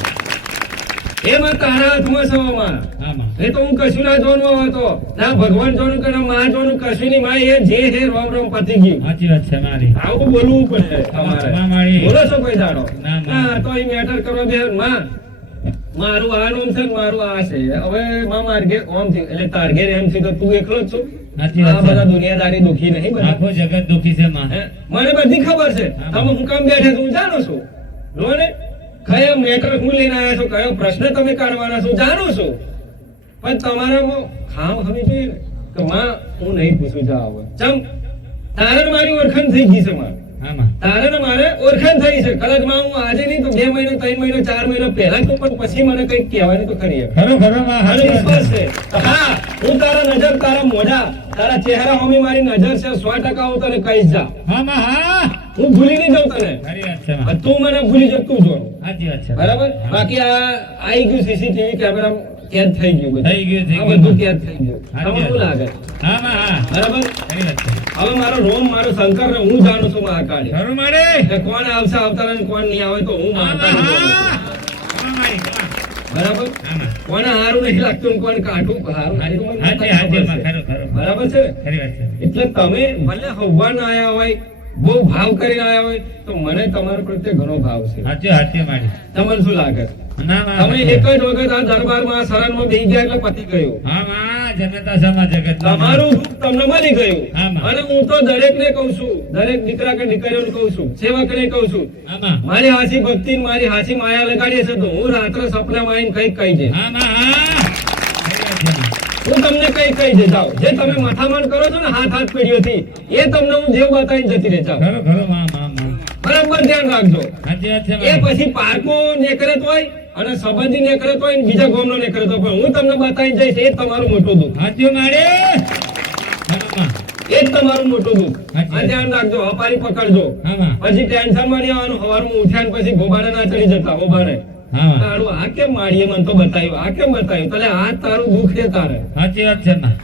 એમાં તારા હાથમાં સવામાં હા માં એ તો હું કશું ના જોવાનું હતો ના ભગવાન જોવાનું કે ના માં જોવાનું કશું નહીં માં એ જે હે રોમ રોમ પતી ગયું સાચી વાત છે મારી આવું બોલવું પડે તમારે માં મારી બોલો છો કોઈ દાડો ના, ના. ના તો એ મેટર કરવા બે માં મારું આ નામ છે ને મારું આ છે હવે માં માર ઘેર ઓમ થી એટલે તાર ઘેર એમ છે તો તું એકલો જ છું સાચી વાત આ છે. બધા દુનિયાદારી દુખી નહીં બધા આખો જગત દુખી છે માં હે? મને બધી ખબર છે હા. તમે હું કામ બેઠા છો હું જાણું છું લો ને કયો મેટર હું લઈને આવ્યા છો કયો પ્રશ્ન તમે કાઢવાના છો જાણું છું પણ તમારામાં ખામ હવે જોઈએ ને કે માં હું નહીં પૂછું જાવ ચમ તારે ને મારી ઓળખાણ થઈ ગઈ છે મારે હા માં તારે ને મારે ઓળખાણ થઈ છે કદાચ માં હું આજે નહીં તો 2 મહિનો 3 મહિનો 4 મહિનો પહેલા તો પણ પછી મને કઈક કહેવાની તો ખરી હવે. ખરો ખરો માં મને સાચી વાત વિશ્વાસ છે. છે હા હું તારા નજર તારા મોઢા તારા ચહેરા હોમી મારી નજર છે 100% હું તને કહીશ જા હા માં હા હું ભૂલી નહીં જાઉં તને ખરી વાત છે માં પણ તું મને ભૂલી જતું જો સાચી વાત છે બરાબર હા. બાકી આ આવી ગયું સીસીટીવી કેમેરા કેદ થઈ ગયું બધું. થઈ ગયું, થઈ આ ગયું. બધું કેદ થઈ ગયું સાચી તમને શું વાત. લાગે હા માં હા બરાબર ખરી વાત છે હવે મારો રોમ મારો શંકર ને હું જાણું છું મહાકાળી ખરું મારે કે કોણ આવશે આવતા ને કોણ નહીં આવે તો હું હા મહાકાળી માં જાણું હા છું. હા મારી હા બરાબર માં કોને હારું નહીં લાગતું ને કોને કાઠું હારું નહીં તો મને હાચી હાચી માં ખરું ખરું બરાબર છે ને? ખરી વાત છે એટલે તમે ભલે હવાના આયા હોય બહુ ભાવ કરીને આયા હોય તો મને તમારા પ્રત્યે ઘણો ભાવ છે સાચી હાચી મારી તમને શું લાગે ના માં તમે એક જ વખત આ દરબારમાં શરણમાં બેસી ગયા એટલે પતી ગયું હા માં જનતા સમા જગત તમારું દુઃખ તમને મળી ગયું હા, માં. અને હું તો દરેકને કહું છું દરેક દીકરા કે દીકરીઓને કહું છું સેવકને કહું છું હા માં મારી હાસી ભક્તિ ને મારી હાસી માયા લગાડીએ છે તો હું રાત્રે સપનામાં આવીને કઈક કહી દે હા માં હા ખરી વાત છે માં હું તમને કઈ કહી દે જાઓ જે તમે માથામાન કરો છો ને હાથ હાથ પેઢીઓથી એ તમને હું દેવ બતાવીને જતી રહે જાઓ ખરું ખરું માં માં માં બરાબર ધ્યાન રાખજો સાચી વાત છે એ માં પછી પાર્કો નેકરત હોય અને સંબંધી નેકરત હોય ને બીજા ગામનો નેકરત હોય પણ હું તમને બતાવીને જઈશ એ જ તમારું મોટું દુઃખ સાચું મારે ખરું માં એ જ તમારું મોટું દુઃખ સાચી આ ધ્યાન રાખજો અપારી પકડજો હા માં પછી ટેન્શન માં નહીં આવવાનું સવારમાં ઉઠ્યા ને પછી ગોબાને ના ચડી જતા ગોબાને હા માં તારું આ કેમ માડીએ મને તો બતાવ્યું આ કેમ બતાવ્યું તારે આ તારું દુઃખ છે તારે સાચી વાત છે માં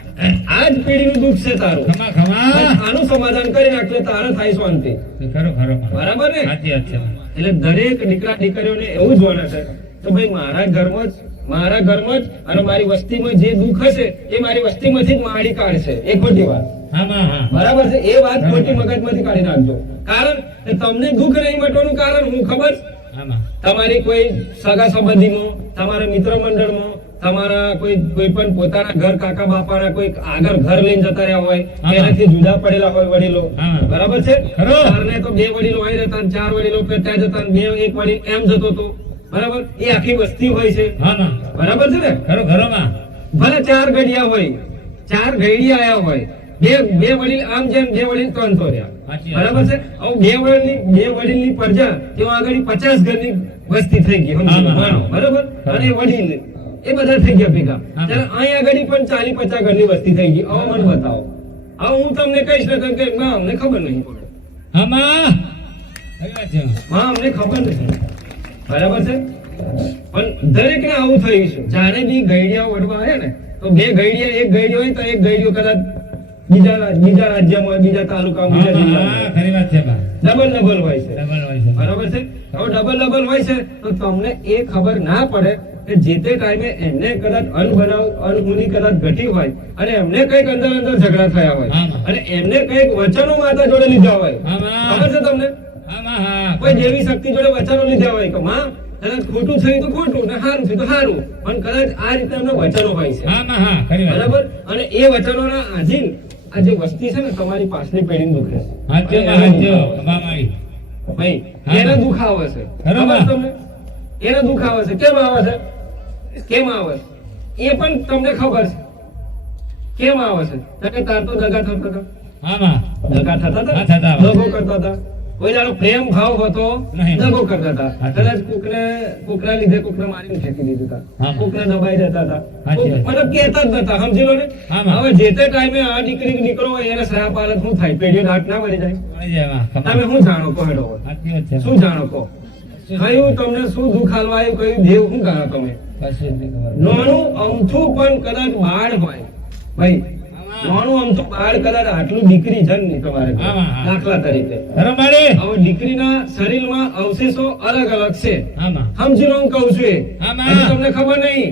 આ જ પેઢીનું દુઃખ છે તારું ખમા ખમા આનું સમાધાન કરી નાખજો તારે થાય શાંતિ ખરું ખરું માં બરાબર ને સાચી વાત છે માં એટલે દરેક દીકરા દીકરીઓને એવું જ જોવાના છે તો ભાઈ મારા ઘરમાં જ અને મારી વસ્તીમાં જે દુઃખ હશે એ મારી વસ્તીમાંથી જ માડી કાઢશે એ ખોટી વાત હા માં હા બરાબર છે એ વાત ખોટી મગજમાંથી કાઢી નાખજો કારણ કે તમને દુઃખ નહીં મટવાનું કારણ હું ખબર હા માં તમારી કોઈ સગા સંબંધીમાં તમારા મિત્ર મંડળમાં તમારા કોઈ પણ પોતાના ઘર કાકા બાપાના કોઈ આગળ ઘર લઈને જતા રહ્યા હોય હા. એનાથી જુદા પડેલા હોય વડીલો હા. બરાબર છે ખરું. ચારને તો 2 વડીલો અહીં રહેતા ને 4 વડીલો ત્યાં જતા ને એક વડીલ એમ જતો હતો બરાબર એ આખી વસ્તી હોય છે હા માં બરાબર છે ને ખરું ખરું માં ભલે 4 ઘડિયા હોય 4 ઘડિયા આયા હોય બે વડીલ આમ જેમ 2 વડીલ 300 રહ્યા સાચી વાત. બરાબર છે હવે 2 વડીલની પ્રજા તેઓ આગળ 50 ઘરની વસ્તી થઈ ગઈ સમજી લો, હા, માનો, હા. બરાબર અને વડીલ એ બધા થઈ ગયા ભેગા હા. ત્યારે અહીં આગળ પણ 40-50 ઘરની વસ્તી થઈ ગઈ હવે મને બતાવો હવે હું તમને કહીશ ને કે ના અમને ખબર નહીં હા માં ખરી વાત છે માં હા અમને ખબર નથી બરાબર છે પણ દરેકને આવું થયું છે જાણે બી ગઈડિયા વડવા આવ્યા ને તો 2 ગઈડિયા એક ગઈડિયો હોય તો એક ગઈડિયો કદાચ બીજા રાજ્યમાં હોય બીજા તાલુકામાં બીજા હા જિલ્લામાં ખરી વાત છે માં ડબલ હોય છે ડબલ હોય છે બરાબર છે હવે ડબલ હોય છે તો તમને એ ખબર ના પડે કે જે તે ટાઈમે એમને કદાચ અનબુની કદાચ ઘટી હોય અને એમને કઈક અંદર ઝઘડા થયા હોય હા. અને એમને કઈક વચનો માતા જોડે લીધા હોય હા, માં. ખબર છે તમને હા માં હા કોઈ દેવી શક્તિ જોડે વચનો લીધા હોય કે માં કદાચ ખોટું થયું તો ખોટું ને સારું થયું તો સારું પણ કદાચ આ રીતે એમને વચનો હોય છે હા માં હા ખરી વાત બરાબર અને એ વચનોના આધીન આ જે વસ્તી છે ને તમારી પાછલી પેઢી દુખે હાચો છે માં હાચો ખમા મારી ભાઈ હા. એને દુઃખ આવે છે ખરું ખબર માં. તમને એને દુઃખ આવે છે કેમ આવે છે કેમ આવે છે એ પણ તમને ખબર છે કેમ આવે છે તો કે તાર તો દગા થતા હતા હા માં દગા થતા હા, થતા હતા હતા. દગો કરતા હતા કોઈ દાડો પ્રેમ ભાવ હતો નહીં. દગો કરતા હતા હા. કદાચ કોકના લીધે કોકને મારીને ફેંકી દીધું હતા હા. કોકને દબાઈ જતા હતા સાચી વાત. મતલબ કહેતા જ નતા સમજી લો ને હા, માં. હવે જે તે ટાઈમે આ દીકરો હોય એને શ્રાપ પાલક શું થાય પેઢીઓ દાટ ના મળી જાય મળી જાય માં તમે ખમા શું જાણો કહો હેડો હવે? સાચી વાત છે શું જાણો કહો કયું તમને શું દુઃખ હાલવા આવ્યું કયું દેવ શું જાણો તમે કશું જ નહીં ખબર નાનું અમથું પણ કદાચ બાળ હોય ભાઈ નાનું આમ તો બાળ કદાચ આટલું દીકરી છે ને તમારે હા, હા, હા. દાખલા તરીકે ખરો મારી હવે દીકરીના શરીરમાં અવશેષો અલગ અલગ છે આમાં સમજી લો હું કહું છું એ આમાં. હજી તમને ખબર નહીં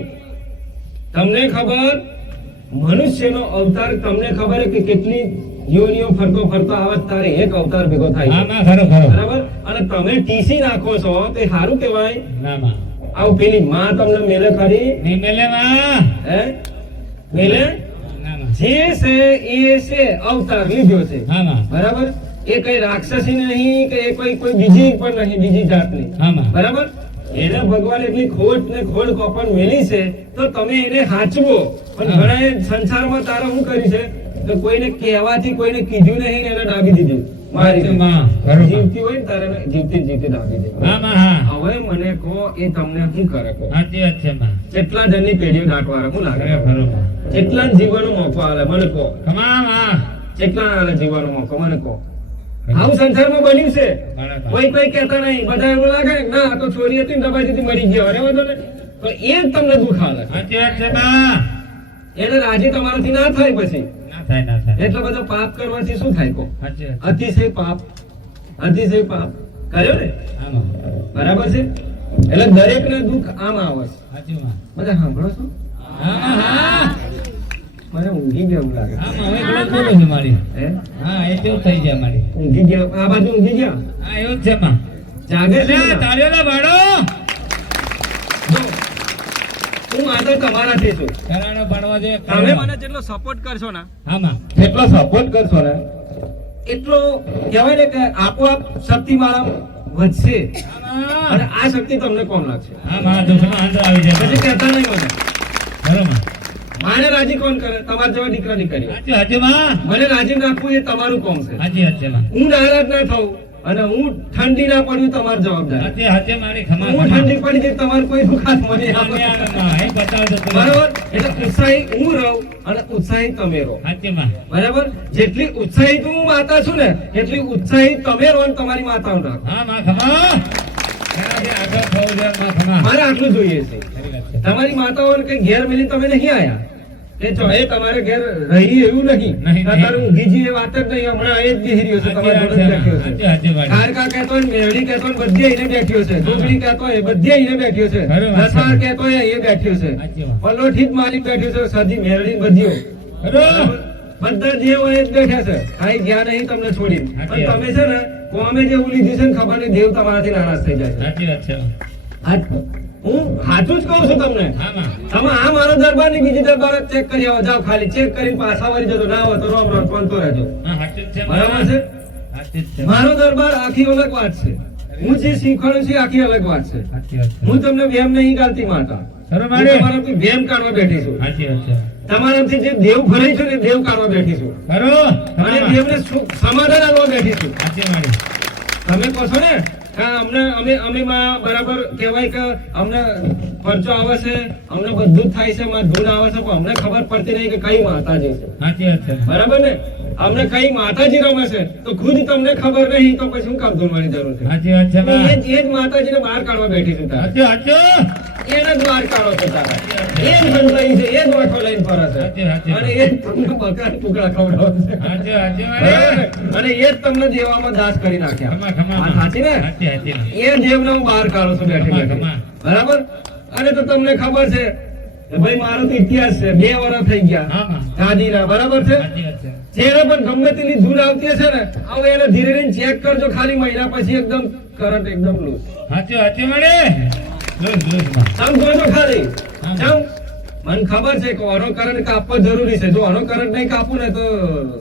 તમને ખબર મનુષ્યનો અવતાર તમને ખબર છે કે કેટલી યોનિઓ ફરતો ફરતો આવે તારે એક અવતાર ભેગો થાય છે. આમાં ખરો ખરો બરાબર અને તમે ટીસી નાખો છો તે સારું કહેવાય નામાં આવું પેલી માં તમને મેલે ખરી નિમેલે માં હે મેલે નામાં જે છે એ છે અવતાર લીધો છે આમાં બરાબર એ કઈ રાક્ષસી નહીં કે એ કોઈ બીજી પણ નહીં બીજી જાતની આમાં બરાબર એને ભગવાન એટલી ખોટ ને ખોડ કોપણ મેલી છે તો તમે એને હાચવો પણ હા. ઘણા સંસારમાં તારે શું કરી છે તો કોઈને કહેવાથી કોઈને કીધું નહીં ને એને ડાબી દીધી મારી દીધી. માં ખરો જીવતી હોય ને તારે એને જીવતી જ જીવતી ડાબી દીધી. આમાં હા હવે મને કહો એ તમને શું કરે કહો સાચી વાત છે માં કેટલા જણની પેઢીઓ દાટવાળા શું લાગે ખરો ખરો માં કેટલા જીવવાનો મોકો આલે મને કહો ખમા માં કેટલા આલે જીવવાનો મોકો મને કહો આવું સંસારમાં બન્યું છે બરાબર. કોઈ કહેતા નહીં બધા એવું લાગે ને, ના આ તો ચોરી હતી ને દબાઈ દીધી મરી ગયા અરે વાંધો નહીં. તો એ જ તમને દુઃખ આલે સાચી વાત છે માં એને રાજી તમારાથી ના થાય પછી ના થાય ના થાય એટલો બધો પાપ કરવાથી શું થાય કહો સાચી વાત અતિશય પાપ કર્યો ને આમાં બરાબર છે એટલે દરેક ને દુઃખ આમ આવે છે. સાચી માં બધા સાંભળો છો આમાં હા મને ઊંઘી ગયા એવું લાગે આમાં હવે એકલો જ બોલું છું મારી હે હા એ તેવું થઈ જાય મારી ઊંઘી ગયા આ બાજુ ઊંઘી ગયા હા એવું જ છે માં જાગે છે એટલે તાળીઓ ના ભાડો જો, હું આદર તમારાથી છું કરાણો પાડવા જોઈએ તમે મને જેટલો સપોર્ટ કરશો ને આમાં જેટલો સપોર્ટ કરશો ને એટલો કહેવાય ને કે આપોઆપ શક્તિ મારા વધશે આમાં અને આ શક્તિ તમને કોમ લાગશે આમાં દુઃખમાં અંતર આવી જાય પછી કહેતા નહીં મને બરોબર માને રાજી કોણ કરે તમારા જેવા દીકરા દીકરીઓ સાચી સાચી માં મને રાજી રાખવું એ તમારું કોમ છે સાચી વાત છે માં હું નારાજ ના થઉં અને હું ઠંડી ના પડ્યું તમારી જવાબદારી સાચી સાચી મારી ખમા હું ઠંડી પડી જાય તમારે કોઈ દુખાત મને સાચી બરાબર એટલે ઉત્સાહી હું રહું અને ઉત્સાહી તમે રહો માં બરાબર જેટલી ઉત્સાહિત હું માતા છું ને એટલી ઉત્સાહિત તમે રહો અને તમારી માતાઓ રાખો હા માં ખમા એનાથી આગળ થવું જોઈએ માં ખમા મારે આટલું જોઈએ છે ખરી વાત છે. તમારી માતાઓને કઈ ઘેર મિલી તમે નહીં આયા કે જો એ તમારે ઘેર રહી એવું નહીં નહીં. તારું ઊંઘી જઈએ વાત જ નહીં હમણાં એ જ બેહી રહ્યો છે તમારી જોડે જ બેઠ્યો છે સાચી વાત છે. ખારકા કહેતો હોય ને મેરડી કહેતો હોય ને બધી આઈને બેઠ્યો છે ડુંગળી કહેતો હોય બધી આઈને બેઠ્યો છે ખરી વાત છે. લસાણ કહેતો હોય એ બેઠ્યો છે સાચી વાત. પલોઠી જ મારી બેઠ્યો છે સદી મેરડી બધીઓ ખરો. બધા જે હોય એ જ બેઠા છે કાંઈ ગયા નહીં તમને છોડી સાચી પણ વાત. તમે છે ને કોમે જે લીધું છે ને ખબર નહીં દેવ તમારાથી નારાજ થઈ જાય છે સાચી વાત છે હું સાચું જ કહું છું તમને હા માં તમે આ મારો દરબાર ની બીજી દરબાર ચેક કરી આવો જાઓ ખાલી ચેક કરીને પાછા વળી જતો ના હોય તો રોમ રોમ કોણતો રહેજો હા સાચું જ છે બરાબર છે સાચું જ છે મારો દરબાર આખી અલગ વાત છે હું જે શીખવાડું છું એ આખી અલગ વાત છે સાચી વાત છે હું તમને વેમ નહીં ગાલતી માતા ખરો હું મારી તમારાથી વેમ કાઢવા બેઠી છું સાચી વાત છે તમારાથી જે દેવ ભરાય છે ને દેવ કાઢવા બેઠી છું ખરો અને દેવને સમાધાન આપવા બેઠી છું સાચી મારી તમે કહો છો ને કે અમે માં બરાબર કહેવાય કે અમને પરચો આવે છે અમને બધું જ થાય છે માં ધૂન આવે છે પણ અમને ખબર પડતી નહીં કે કઈ માતાજી છે સાચી વાત છે બરાબર ને અમને કઈ માતાજી રમે છે તો ખુદ તમને ખબર નહીં તો પછી શું કામ ધૂનવાની જરૂર છે સાચી વાત છે એ માં જ માતાજીને બહાર કાઢવા બેઠી છું તારે સાચું સાચું એને જ બહાર કાઢો છો તારે એ જ બંધાઈ છે એ જ ઓઠો લઈને ફરે છે સાચી, સાચી. અને એ જ તમને બકરા ટુકડા ખવડાવે છે સાચું સાચું બરાબર મારી ને? અને એ જ તમને દેવામાં દાસ કરી નાખ્યા ખમા ખમા વાત સાચી ને સાચી સાચી એ દેવને હું બહાર કાઢું છું બેઠી ખમા, બેઠી. ખમા. બરાબર અને તો તમને ખબર છે કે ભાઈ મારો તો ઇતિહાસ છે 2 વર્ષ થઈ ગયા હા માં ગાદીના બરાબર છે સાચી વાત છે જેને પણ ગમે તેની ધૂળ આવતી હશે ને હવે એને ધીરે ધીરે ચેક કરજો ખાલી મહિના પછી એકદમ કરંટ એકદમ લૂઝ સાચું સાચું મારી લૂઝ લૂઝ માં સમજો ખાલી હા. જાઉં મને ખબર છે કે આનો કરંટ કાપવો જરૂરી છે જો આનો કરંટ નહીં કાપું ને તો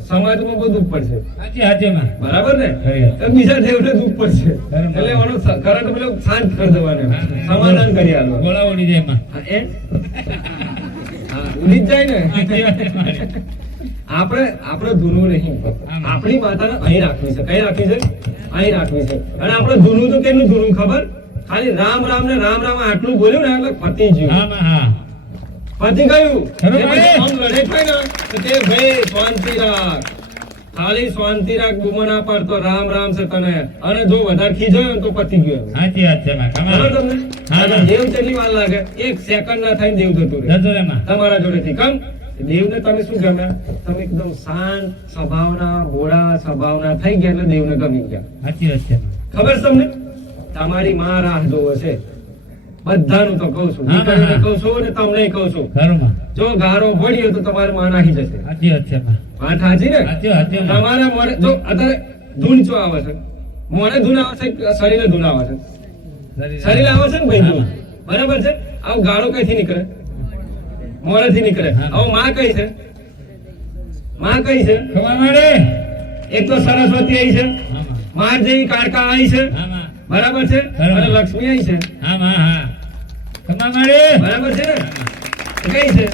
સમાજમાં બહુ દુઃખ પડશે સાચી સાચી માં બરાબર ને ખરી વાત. તો બીજા દેવને દુઃખ પડશે બરાબર. એટલે આનો કરંટ પેલો શાંત કરી દેવાનો સમાધાન કરી આલો ગોળા ઉડી જાય માં હા, એ? હા, ઉડી જ જાય સાચી વાત ને છે મારી. આપણે ધૂનું નહીં આપણી માતાને અહીં રાખવી છે કઈ રાખવી છે અહીં રાખવી છે અને આપણે ધૂનું તો કેટલું ધૂનું ખબર ખાલી રામ રામ ને રામ રામ આટલું બોલ્યું ને એટલે પતી હા ગયું માં હા પતી ગયું ખરું એ પછી ભાઈ? આમ લડે થાય ને તો તે ભાઈ શાંતિ રાખ ખાલી શાંતિ રાખ બૂમો ના પાડતો રામ રામ છે તને અને જો વધારે ખીજાયો ને તો પતી ગયું સાચી વાત છે માં ખમા ખબર તમને હા. અને દેવ કેટલી વાર લાગે 1 સેકન્ડ ના થાય ને દેવ જતું રહે જતો રે માં તમારા જોડેથી કેમ દેવને તમે શું ગમ્યા? તમે એકદમ શાંત સ્વભાવના, ભોળા સ્વભાવના થઈ ગયા એટલે દેવને ગમી ગયા. સાચી વાત છે માં. ખબર છે તમને? તમારી માં રાહ જોવે છે. બધાનું તો કહું છું, હા, હા, દીકરીઓને હા. કહું છું અને તમને કહું છું. ખરું માં. જો ગારો ભળ્યો તો તમારી માં નાહી જશે. સાચી વાત છે માં. વાત સાચી ને? સાચી વાત છે માં. તમારા મોઢે જો અત્યારે ધૂન ચો આવે છે, મોઢે ધૂન આવે છે કે શરીરે ધૂન આવે છે? શરીરે આવે છે ને ભાઈ ધૂન. બરાબર છે? આવું ગાળો કઈથી નીકળે? મોઢેથી નીકળે. હા. આવું માં કઈ છે? માં કઈ છે? ખમા મારે. એક તો સરસ્વતી આવી છે, હા માં. માં જેવી કાળકા આવી છે, હા માં. બરાબર છે, બરાબર. અને લક્ષ્મી આવી છે, હા માં હા. ખમા મારે. બરાબર છે ને? કઈ છે?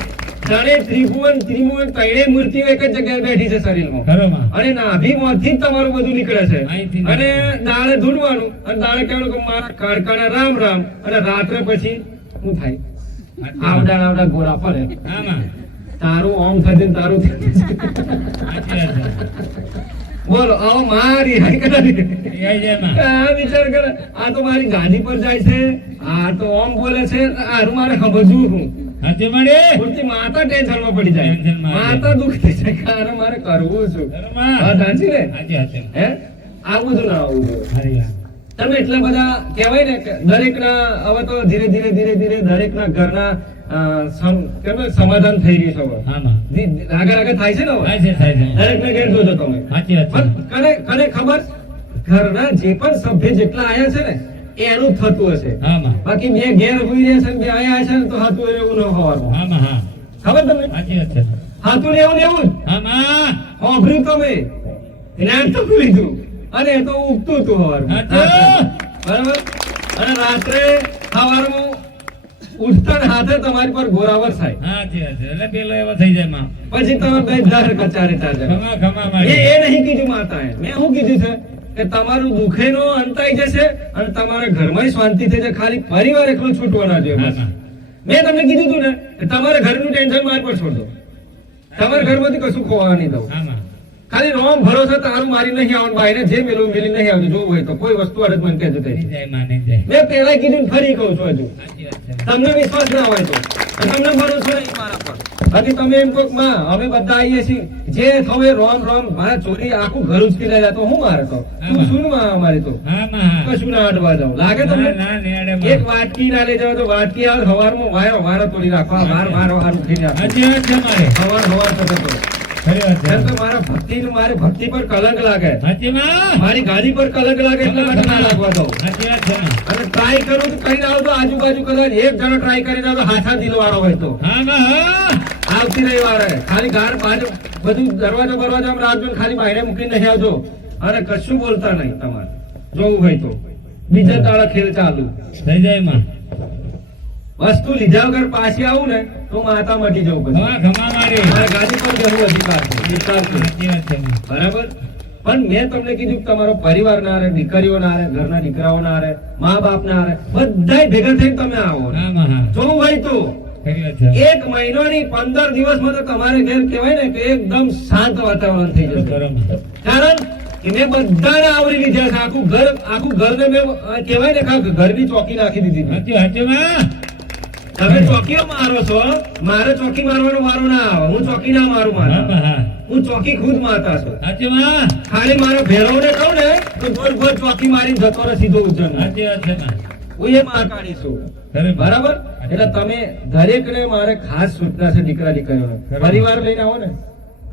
ત્રણે ત્રિભુવન ત્રણેય મૂર્તિઓ એક જ જગ્યાએ બેઠી છે શરીરમાં. ખરું માં. અને નાભીમાંથી જ તમારું બધું નીકળે છે. અહીંથી અને દાળે ધૂનવાનું અને દાળે કહેવાનું કે મારા કાળકાના રામ રામ, અને રાત્રે પછી શું થાય? આવડા આવડા ગોળા પડે. હા માં. તારું ઓમ થશે ને તારું થશે. સાચી વાત છે. બોલો, આવો મારી હાય કરાવી. એ આઈ જાય માં. આ વિચાર કરે, આ તો મારી ગાદી પર જાય છે, આ તો ઓમ બોલે છે, આનું મારે સમજવું શું? સાચી મારે. પૂરતી માતા ટેન્શનમાં પડી જાય, ટેન્શનમાં આવી માતા દુઃખ થઈ જાય કે આને મારે કરવું શું? ખરું માં. વાત સાચી ને? સાચી વાત છે. હે? આવું બધું ના આવવું જોઈએ. સારી વાત. તમે એટલા બધા કહેવાય ને કે દરેકના હવે તો ધીરે ધીરે દરેકના ઘરના કેવાય સમાધાન થઈ રહ્યું છે હવે. હા માં. આગળ આગળ થાય છે ને હવે. થાય છે થાય છે. દરેકને ઘેર જોજો તમે. સાચી વાત છે. પણ કને ખબર, ઘરના જે પણ સભ્ય જેટલા આયા છે ને એનું થતું હશે. હા માં. બાકી બે ઘેર હોઈ રહ્યા છે ને બે આયા છે ને તો હતું એવું ન હોવાનું. હા માં હા. ખબર તમને? સાચી વાત છે. હતું ને એવું ને એવું જ. હા માં. હોભર્યું તમે, જ્ઞાન તો લીધું, અને એ તો ઉગતું હતું હવારમાં. સાચું. બરાબર. અને રાત્રે સવારમાં ઉઠતા ને હાથે તમારી પર ગોરાવર થાય. સાચી વાત છે. એટલે પેલો એવો થઈ જાય માં. પછી તમે બે ધાર કચારે ચાલે. ખમા ખમા એ મારે. એ નહીં કીધું માતાએ. મેં શું કીધું છે કે તમારું દુઃખેનો અંત આવી જશે અને તમારા ઘરમાં શાંતિ થઈ જાય. ખાલી પરિવાર એકલો છૂટવો ના જોઈએ હા બસ. માં. મેં તમને કીધું હતું ને કે તમારા ઘરનું ટેન્શન માર પર છોડ દો. તમારા ઘરમાંથી કશું ખોવા નહીં દઉં. હા માં. ખાલી રોમ ભરોસે તારું મારી નહીં આવવાનું, બાઈને જે મેલું મિલી નહીં આવતું. જોવું હોય તો કોઈ વસ્તુ અડગ મને કહેજો તે. નહીં જાય માં નહીં જાય. મેં પેલા કીધું ને ફરી કહું છું હજુ. સાચી વાત છે. તમને વિશ્વાસ ના હોય તો, અને તમને ભરોસો નહીં મારા પર. બાકી તમે એમ કહો કે માં અમે બધા આવીએ છીએ, જે થવે રોમ રોમ, મારા ચોરી આખું ઘર ઉચકી રહ્યા તો હું મારે તો તું શું માં અમારી તો હા માં હા. કશું ના અડવા જાઉં. લાગે તમને? ના ના નેડે એક માં. વાટકી ના લઈ જાવ તો વાટકી આવે સવારમાં વારો તોડી રાખવા, વાર ઉઠીને રાખો. સાચી વાત છે મારે. સવાર થતો તો. ખરી વાત એમ તો છે. મારા મારી ભક્તિ પર કલંક લાગે, સાચી માં. મારી ગાદી પર કલંક લાગે એટલે માટે ના લાગવા દઉં. સાચી વાત છે માં. અને ટ્રાય કરું તો કરીને આવો તો આજુબાજુ કદાચ એક જણો ટ્રાય કરીને આવો તો હાથા દિલ વાળો હોય તો હા માં હા. આવતી રવિવારે ખાલી ગાર બાજુ બધું દરવાજો આમ રાખજો ને ખાલી બાયણે મૂકીને નહીં આવજો, અને કશું બોલતા નહીં તમારે જોવું હોય તો. બીજા દાડા ખેલ ચાલુ. થઈ જાય માં. વસ્તુ લીધા વગર પાછી આવું ને તો માતા મટી જવું પછી. ખમા ખમા મારે. મારા ગાદી પર જવું અધિકાર છે, વિસ્તાર છે. સાચી વાત છે માં. બરાબર. પણ મેં તમને કીધું કે તમારો પરિવાર ના રહે, દીકરીઓ ના રહે, ઘરના દીકરાઓ ના રહે, મા બાપ ના રહે, બધાય ભેગા થઈને તમે આવો. હા માં હા. જોવું હોય તો ખરી વાત છે. 1 મહિનાની 15 દિવસમાં તો તમારે ઘેર કહેવાય ને કે એકદમ શાંત વાતાવરણ થઈ જશે. ખરું માં. કારણ કે મેં બધાને આવરી લીધા છે. આખું ઘરને મેં કહેવાય ને કે ઘરની ચોકી નાખી દીધી છે. સાચી સાચી માં. તમે ચોકીઓ મારો છો, મારે ચોકી મારવાનો વારો ના આવે. હું ચોકી ના મારું. હા મારા માં હા. હું ચોકી ખુદ મારતા છું. સાચી માં. ખાલી મારા ભેરવને કહું ને તો ગોળ ગોળ ચોકી મારી જતો રહે સીધો ઉજ્જૈન. સાચી વાત છે માં. હું એ માર કાઢીશું. ખરી વાત. બરાબર. એટલે તમે દરેકને મારે ખાસ સૂચના છે દીકરા દીકરીઓને, પરિવાર લઈને આવો ને,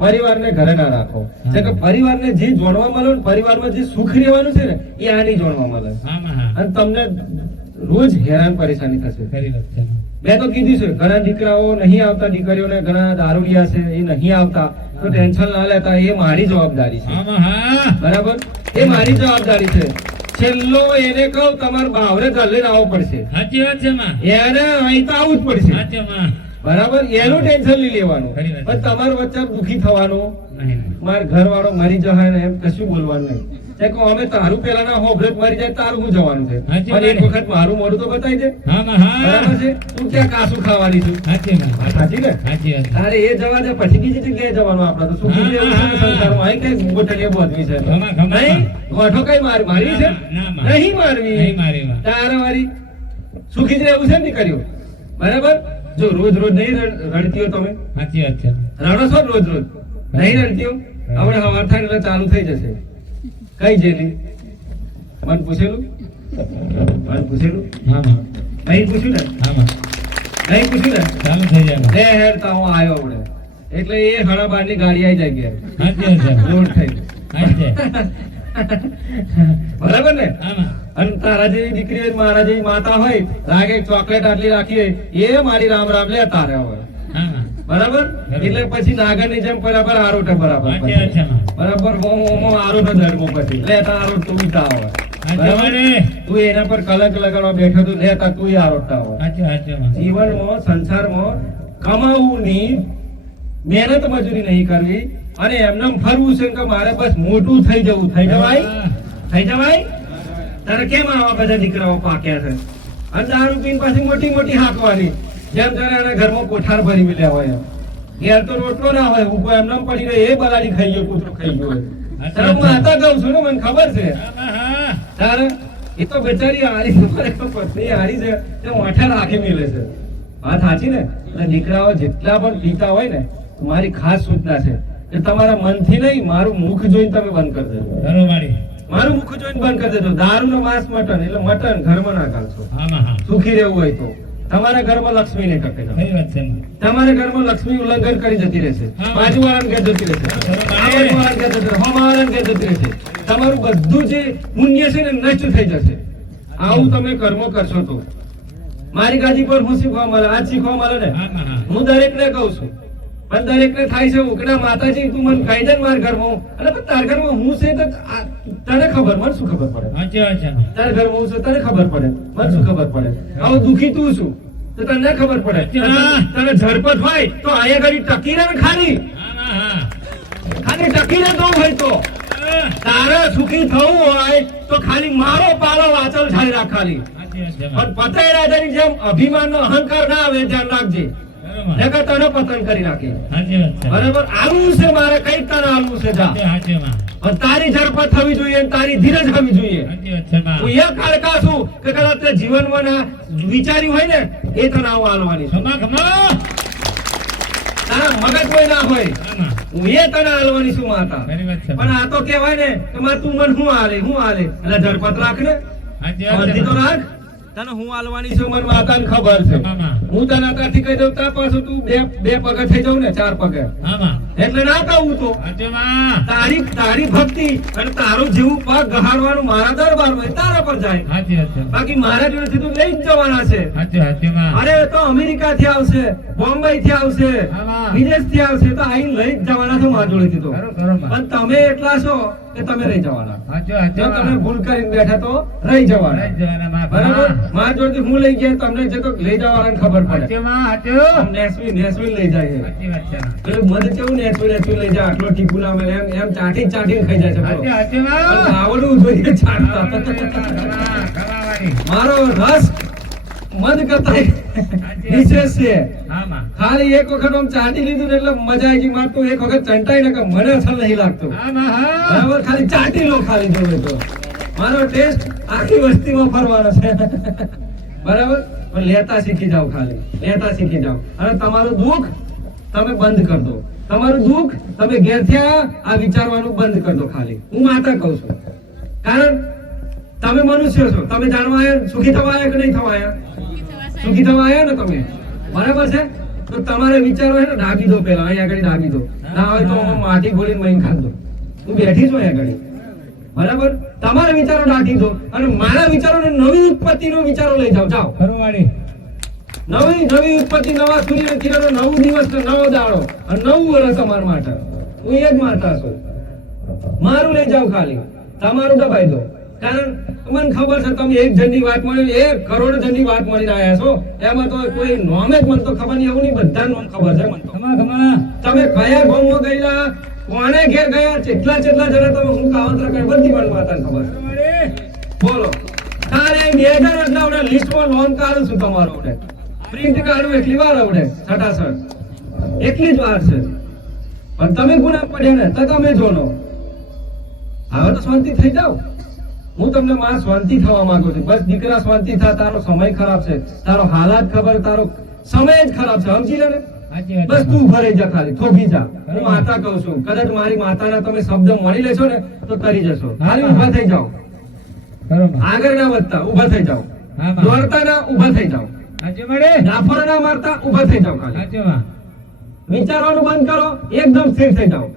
પરિવારને ઘરે ના રાખો. કારણ કે પરિવારને જે જોડવા મળે ને, પરિવારમાં જે સુખ રહેવાનું છે ને એ આ નહીં જોડવા મળે, હા માં હા. અને તમને રોજ હેરાન પરેશાની થશે. ખરી વાત છે માં. મેં તો કીધું છે ઘણા દીકરાઓ નહીં આવતા, દીકરીઓને ઘણા દારૂડિયા છે એ નહીં આવતા, તો ટેન્શન ના લેતા. એ મારી જવાબદારી છે. હા માં હા. બરાબર. એ મારી જવાબદારી છે. છેલ્લો એને કહું તમારે બાવરે ચાલે આવવો પડશે, સાચી વાત છે માં. એને અહીં તો આવવું જ પડશે. સાચી માં. બરાબર. એનું ટેન્શન નહીં લેવાનું, ખરી વાત. પણ તમારું વચ્ચે દુખી થવાનું, નહીં નહીં. મારા ઘર વાળો મરી જાય ને એમ કશું બોલવાનું નહીં. કે અમે તારું પેલા ના હોભરત મરી જાય તારું હું જવાનું છે, સાચી પણ એક વાત. વખત મારું મોઢું તો બતાવી દે. હા માં હા. બરાબર છે. તું ક્યાં કાસું ખાવાની છું? સાચી માં. સાચી ને? સાચી વાત. તારે એ જવા દે, પછી બીજી જગ્યાએ જવાનું. આપડે તો શું હા, એવું છે ને સંસારમાં, અહીં કઈ ગોઠણીએ બોધવી છે? ખમા, ખમા. નહીં, ગોઠો કઈ મારવી છે? ના, ના, નહીં મારવી. નહીં મારી માં. તારે મારી સુખી જ રહેવું છે ને દીકરીઓ. બરાબર. જો રોજ રોજ નહીં રડતી હો તમે, સાચી વાત છે રડો છો રોજ રોજ નહીં રડતી હો, હવે હવાર થાય એટલે ચાલુ થઈ જશે. કઈ જેલી મન પૂછેલું, મન પૂછેલું હા માં નહીં પૂછ્યું ને, હા માં નહીં પૂછ્યું ને, ચાલુ થઈ જાય માં. લે હેડતા હું આવ્યો આપણે એટલે એ 12:30 ની ગાડી આવી જાય ઘેર, સાચી વાત છે લોડ થઈ. સાચી છે. બરાબર ને? હા માં અને તારા જેવી દીકરી હોય, મારા જેવી માતા હોય, લાગે ચોકલેટ આટલી રાખી હોય, એ મારી રામ રામ લે તારે હોય. હા માં બરાબર? એટલે પછી નાગર ની જેમ બરાબર આરોટે બરાબર સાચી વાત છે માં. બરાબર આરોટો ધર્મો પછી લેતા આરોટ તું બી તા હોય. સાચી બરાબર? વાત. તું એના પર કલંક લગાડવા બેઠો તું લેતા તું આરોટતા હોય. સાચી વાત છે માં. જીવનમાં સંસારમાં કમાવું નહીં, મહેનત મજૂરી નહીં કરવી અને એમને ફરવું છે કે મારે બસ મોટું થઈ જવું. થઈ જવાય? થઈ જવાય? તારે કેમ આવા બધા દીકરાઓ પાક્યા છે? અને દારૂ પીને પાછી મોટી મોટી હાંકવાની, જેમ તારે એના ઘરમાં કોઠાર ભરી મેલ્યા હોય. ઘેર તો રોટલો ના હોય, ઉપર એમને પડી રહે, એ બલાડી ખાઈ ગયો, કૂતરો ખાઈ ગયો હોય. તારે હું આતા કહું છું ને, મને ખબર છે. હા હા તારે એ તો બેચારી હારી પત્ની હારી છે તે મોઠા રાખી મેલે છે. વાત સાચી ને? એટલે દીકરાઓ જેટલા પણ પીતા હોય ને, મારી ખાસ સૂચના છે કે તમારા મનથી નહીં, મારું મુખ જોઈને તમે બંધ કરી દેજો. ઘરો વાળી. મારું મુખ જોઈને બંધ કરી દેજો. દારૂ નો માંસ મટન એટલે મટન ઘરમાં ના ખાશો. હા માં હા સુખી રહેવું હોય તો તમારા ઘરમાં લક્ષ્મી ને ટકે. સહી વાત છે માં. તમારા ઘરમાં લક્ષ્મી ઉલ્લંઘન કરી જતી રહેશે, હા. બાજુવાળાને ઘેર જતી રહેશે, આ બાજુવાળાને ઘેર જતી રહેશે, હોમાવાળાને ઘેર જતી રહેશે. તમારું બધું જે પુણ્ય છે ને નષ્ટ થઈ જશે. આવું તમે કર્મ કરશો તો મારી ગાદી પર હું શીખવા મળે, આજ શીખવા મળે ને. હા માં હા હું દરેકને કહું છું, પણ દરેકને થાય છે ઉકડા માતાજી તું મને કહી દે ને મારા ઘરમાં, અને પણ તારા ઘરમાં હું છે તો તને ખબર, મને શું ખબર પડે? સાચી વાત છે માં. તારા ઘરમાં હું છું તને ખબર પડે, મને શું ખબર પડે? હવે દુખી તું છું તો તને ખબર પડે. તને ઝડપટ હોય તો અહીંયા ઘડી ટકી રહે ને ખાલી, હા માં હા ખાલી ટકી રહે તો હોય તો. તારે સુખી થવું હોય તો ખાલી મારો પાલો વાચલ થાય રાખ ખાલી. સાચી વાત છે માં. પણ પતંગ રાજાની જેમ અભિમાન નો અહંકાર ના આવે, ધ્યાન રાખજે. ઘરો માં. નકર તને પતંગ કરી નાખે. સાચી વાત છે. બરાબર? આવું છે મારે, કઈ તને આવું છે જા. સાચી માં. પણ તારી ઝડપત થવી જોઈએ અને તારી ધીરજ થવી જોઈએ. સાચી વાત છે માં. હું એક કાળકા છું કે કદાચ તે જીવનમાં ના વિચાર્યું હોય ને એ તને આવું હાલવાની છું. ખમા ખમા. તારા મગજ કોઈ ના હોય, હા માં. હું એ તને હાલવાની છું માતા. ખરી વાત છે પણ માં. આ તો કહેવાય ને કે માં તું મને હું હાલે એટલે ઝડપત રાખ ને, સાચી વાત છે શાંતિ તો માં. રાખ. તને હું હાલવાની છું મને માતાને ખબર છે. હા માં. હું તને અત્યારથી કહી દઉં ત્યાં પાછું તું બે પગે થઈ જાઉં ને 4 પગે, હા માં. એટલે ના કહું તો સાચી માં. તારી ભક્તિ અને તારું જેવું પગ ગહાડવાનું મારા દરબારમાં તારા પર જાય. સાચી વાત છે. બાકી મારા જોડેથી તું લઈ જ જવાના છે. સાચી માં. અરે એ તો અમેરિકા થી આવશે, બોમ્બે થી આવશે, આમાં. વિદેશ થી આવશે, તો આઈને લઈ જ જવાના છો મારા જોડેથી તો. ખરો ખરો માં. પણ તમે એટલા છો કે તમે રહી જવાના. સાચી જો તમે માં. ભૂલ કરીને બેઠા તો રહી જવાના. લઈ જવાના માં. બરાબર? મારા જોડેથી હું લઈ ગયા તમને જે તો લઈ જવાના ખબર પડે. સાચી માં. સાચું. આમ નેસવી લઈ જાય છે. સાચી વાત છે માં. એટલે મને કેવું નેસવી લઈ જાય, આટલો ટીપુ ના મળે એમ ચાટીને ખાઈ જાય છે બોલો. સાચી માં. પણ આવડવું જોઈએ ચાટતા. ખમા વાળી. મારો રસ મન કરતા વિશેષ છે. હા માં. ખાલી એક વખત આમ ચાટી લીધું ને એટલે મજા આવી ગઈ. મારે તો એક વખત ચંટાઈ ને કે મને અસર નહીં લાગતું. હા માં હા. બરાબર? ખાલી ચાટી લો ખાલી જોવે તો. મારો ટેસ્ટ આખી વસ્તીમાં ફરવાનો છે. બરાબર? પણ લેતા શીખી જાઓ, ખાલી લેતા શીખી જાઓ. અને તમારું દુઃખ તમે બંધ કરી દો. તમારું દુઃખ તમે ઘેરથી આ વિચારવાનું બંધ કરી દો ખાલી. હું માતા કહું છું, કારણ તમે મનુષ્ય છો. તમે જાણવા આવ્યા, સુખી થવા આવ્યા કે નહીં થવા આવ્યા? સુખી થવા આવ્યા ને તમે, બરાબર છે? તો તમારે વિચારો છે ને ડાબી દો, પેલા અહીંયા આગળ ડાબી દો. ના હોય તો માટી ગોળીને મહીન ખાઈ દો. હું બેઠી છું અહીંયા આગળ, બરાબર? તમારા વિચારો ડાકી દો અને મારા વિચારોને નવી ઉત્પત્તિનો વિચારો લઈ જાઓ. જાઓ ખરો વાળી. નવી ઉત્પત્તિ, નવા સૂર્ય કિરણો, નવું દિવસ, નવો દાડો અને નવું વર્ષ અમારા માટે. હું એ જ માતા છું. મારું લઈ જાઓ ખાલી, તમારું દબાઈ દો. કારણ મને ખબર છે તમે 1 જણની વાત મળી, 1 કરોડ જણની વાત મળીને આવ્યા છો. એમાં તો કોઈ નોમ જ મને તો ખબર નહીં, એવું નહીં, બધા નોમ ખબર છે મને તો. ખમા ખમા. તમે કયા ગામમાં ગયેલા, કોણે ઘેર ગયા, કેટલા જણા તમે હું કાવતરા કરી, બધી મને માતાને ખબર છે. ખરો વાળી. બોલો, તારે 2000 એટલે આપણે લિસ્ટમાં લોન કાઢું છું તમારો આપણે પ્રિન્ટ કાઢું એટલી વાર આવડે છટાસર, એટલી જ વાર છે. પણ તમે ગુના પડ્યા ને તો તમે જોનો. હવે તો શાંતિ થઈ જાઓ. હું તમને માં શાંતિ થવા માંગુ છું. બસ દીકરા શાંતિ થા, તારો સમય ખરાબ છે, તારો હાલાત ખબર, તારો સમય જ ખરાબ છે, સમજી લે ને? સાચી વાત બસ છે. તું ઉભા રહી જા, ખાલી થોભી જા. હું બરાબર. માતા કહું છું, કદાચ મારી માતાના તમે શબ્દ મળી લેશો ને તો તરી જશો. ખાલી હા. ઉભા થઈ જાઓ, બરોબર. આગળ ના વધતા, ઉભા થઈ જાઓ. હા, બા. દોડતા ના, ઉભા થઈ જાઓ. સાચું મળે? જાફર ના મારતા, ઉભા થઈ જાઓ. ખાલી સાચું, હા. વિચારવાનું બંધ કરો, એકદમ સ્થિર થઈ જાઓ.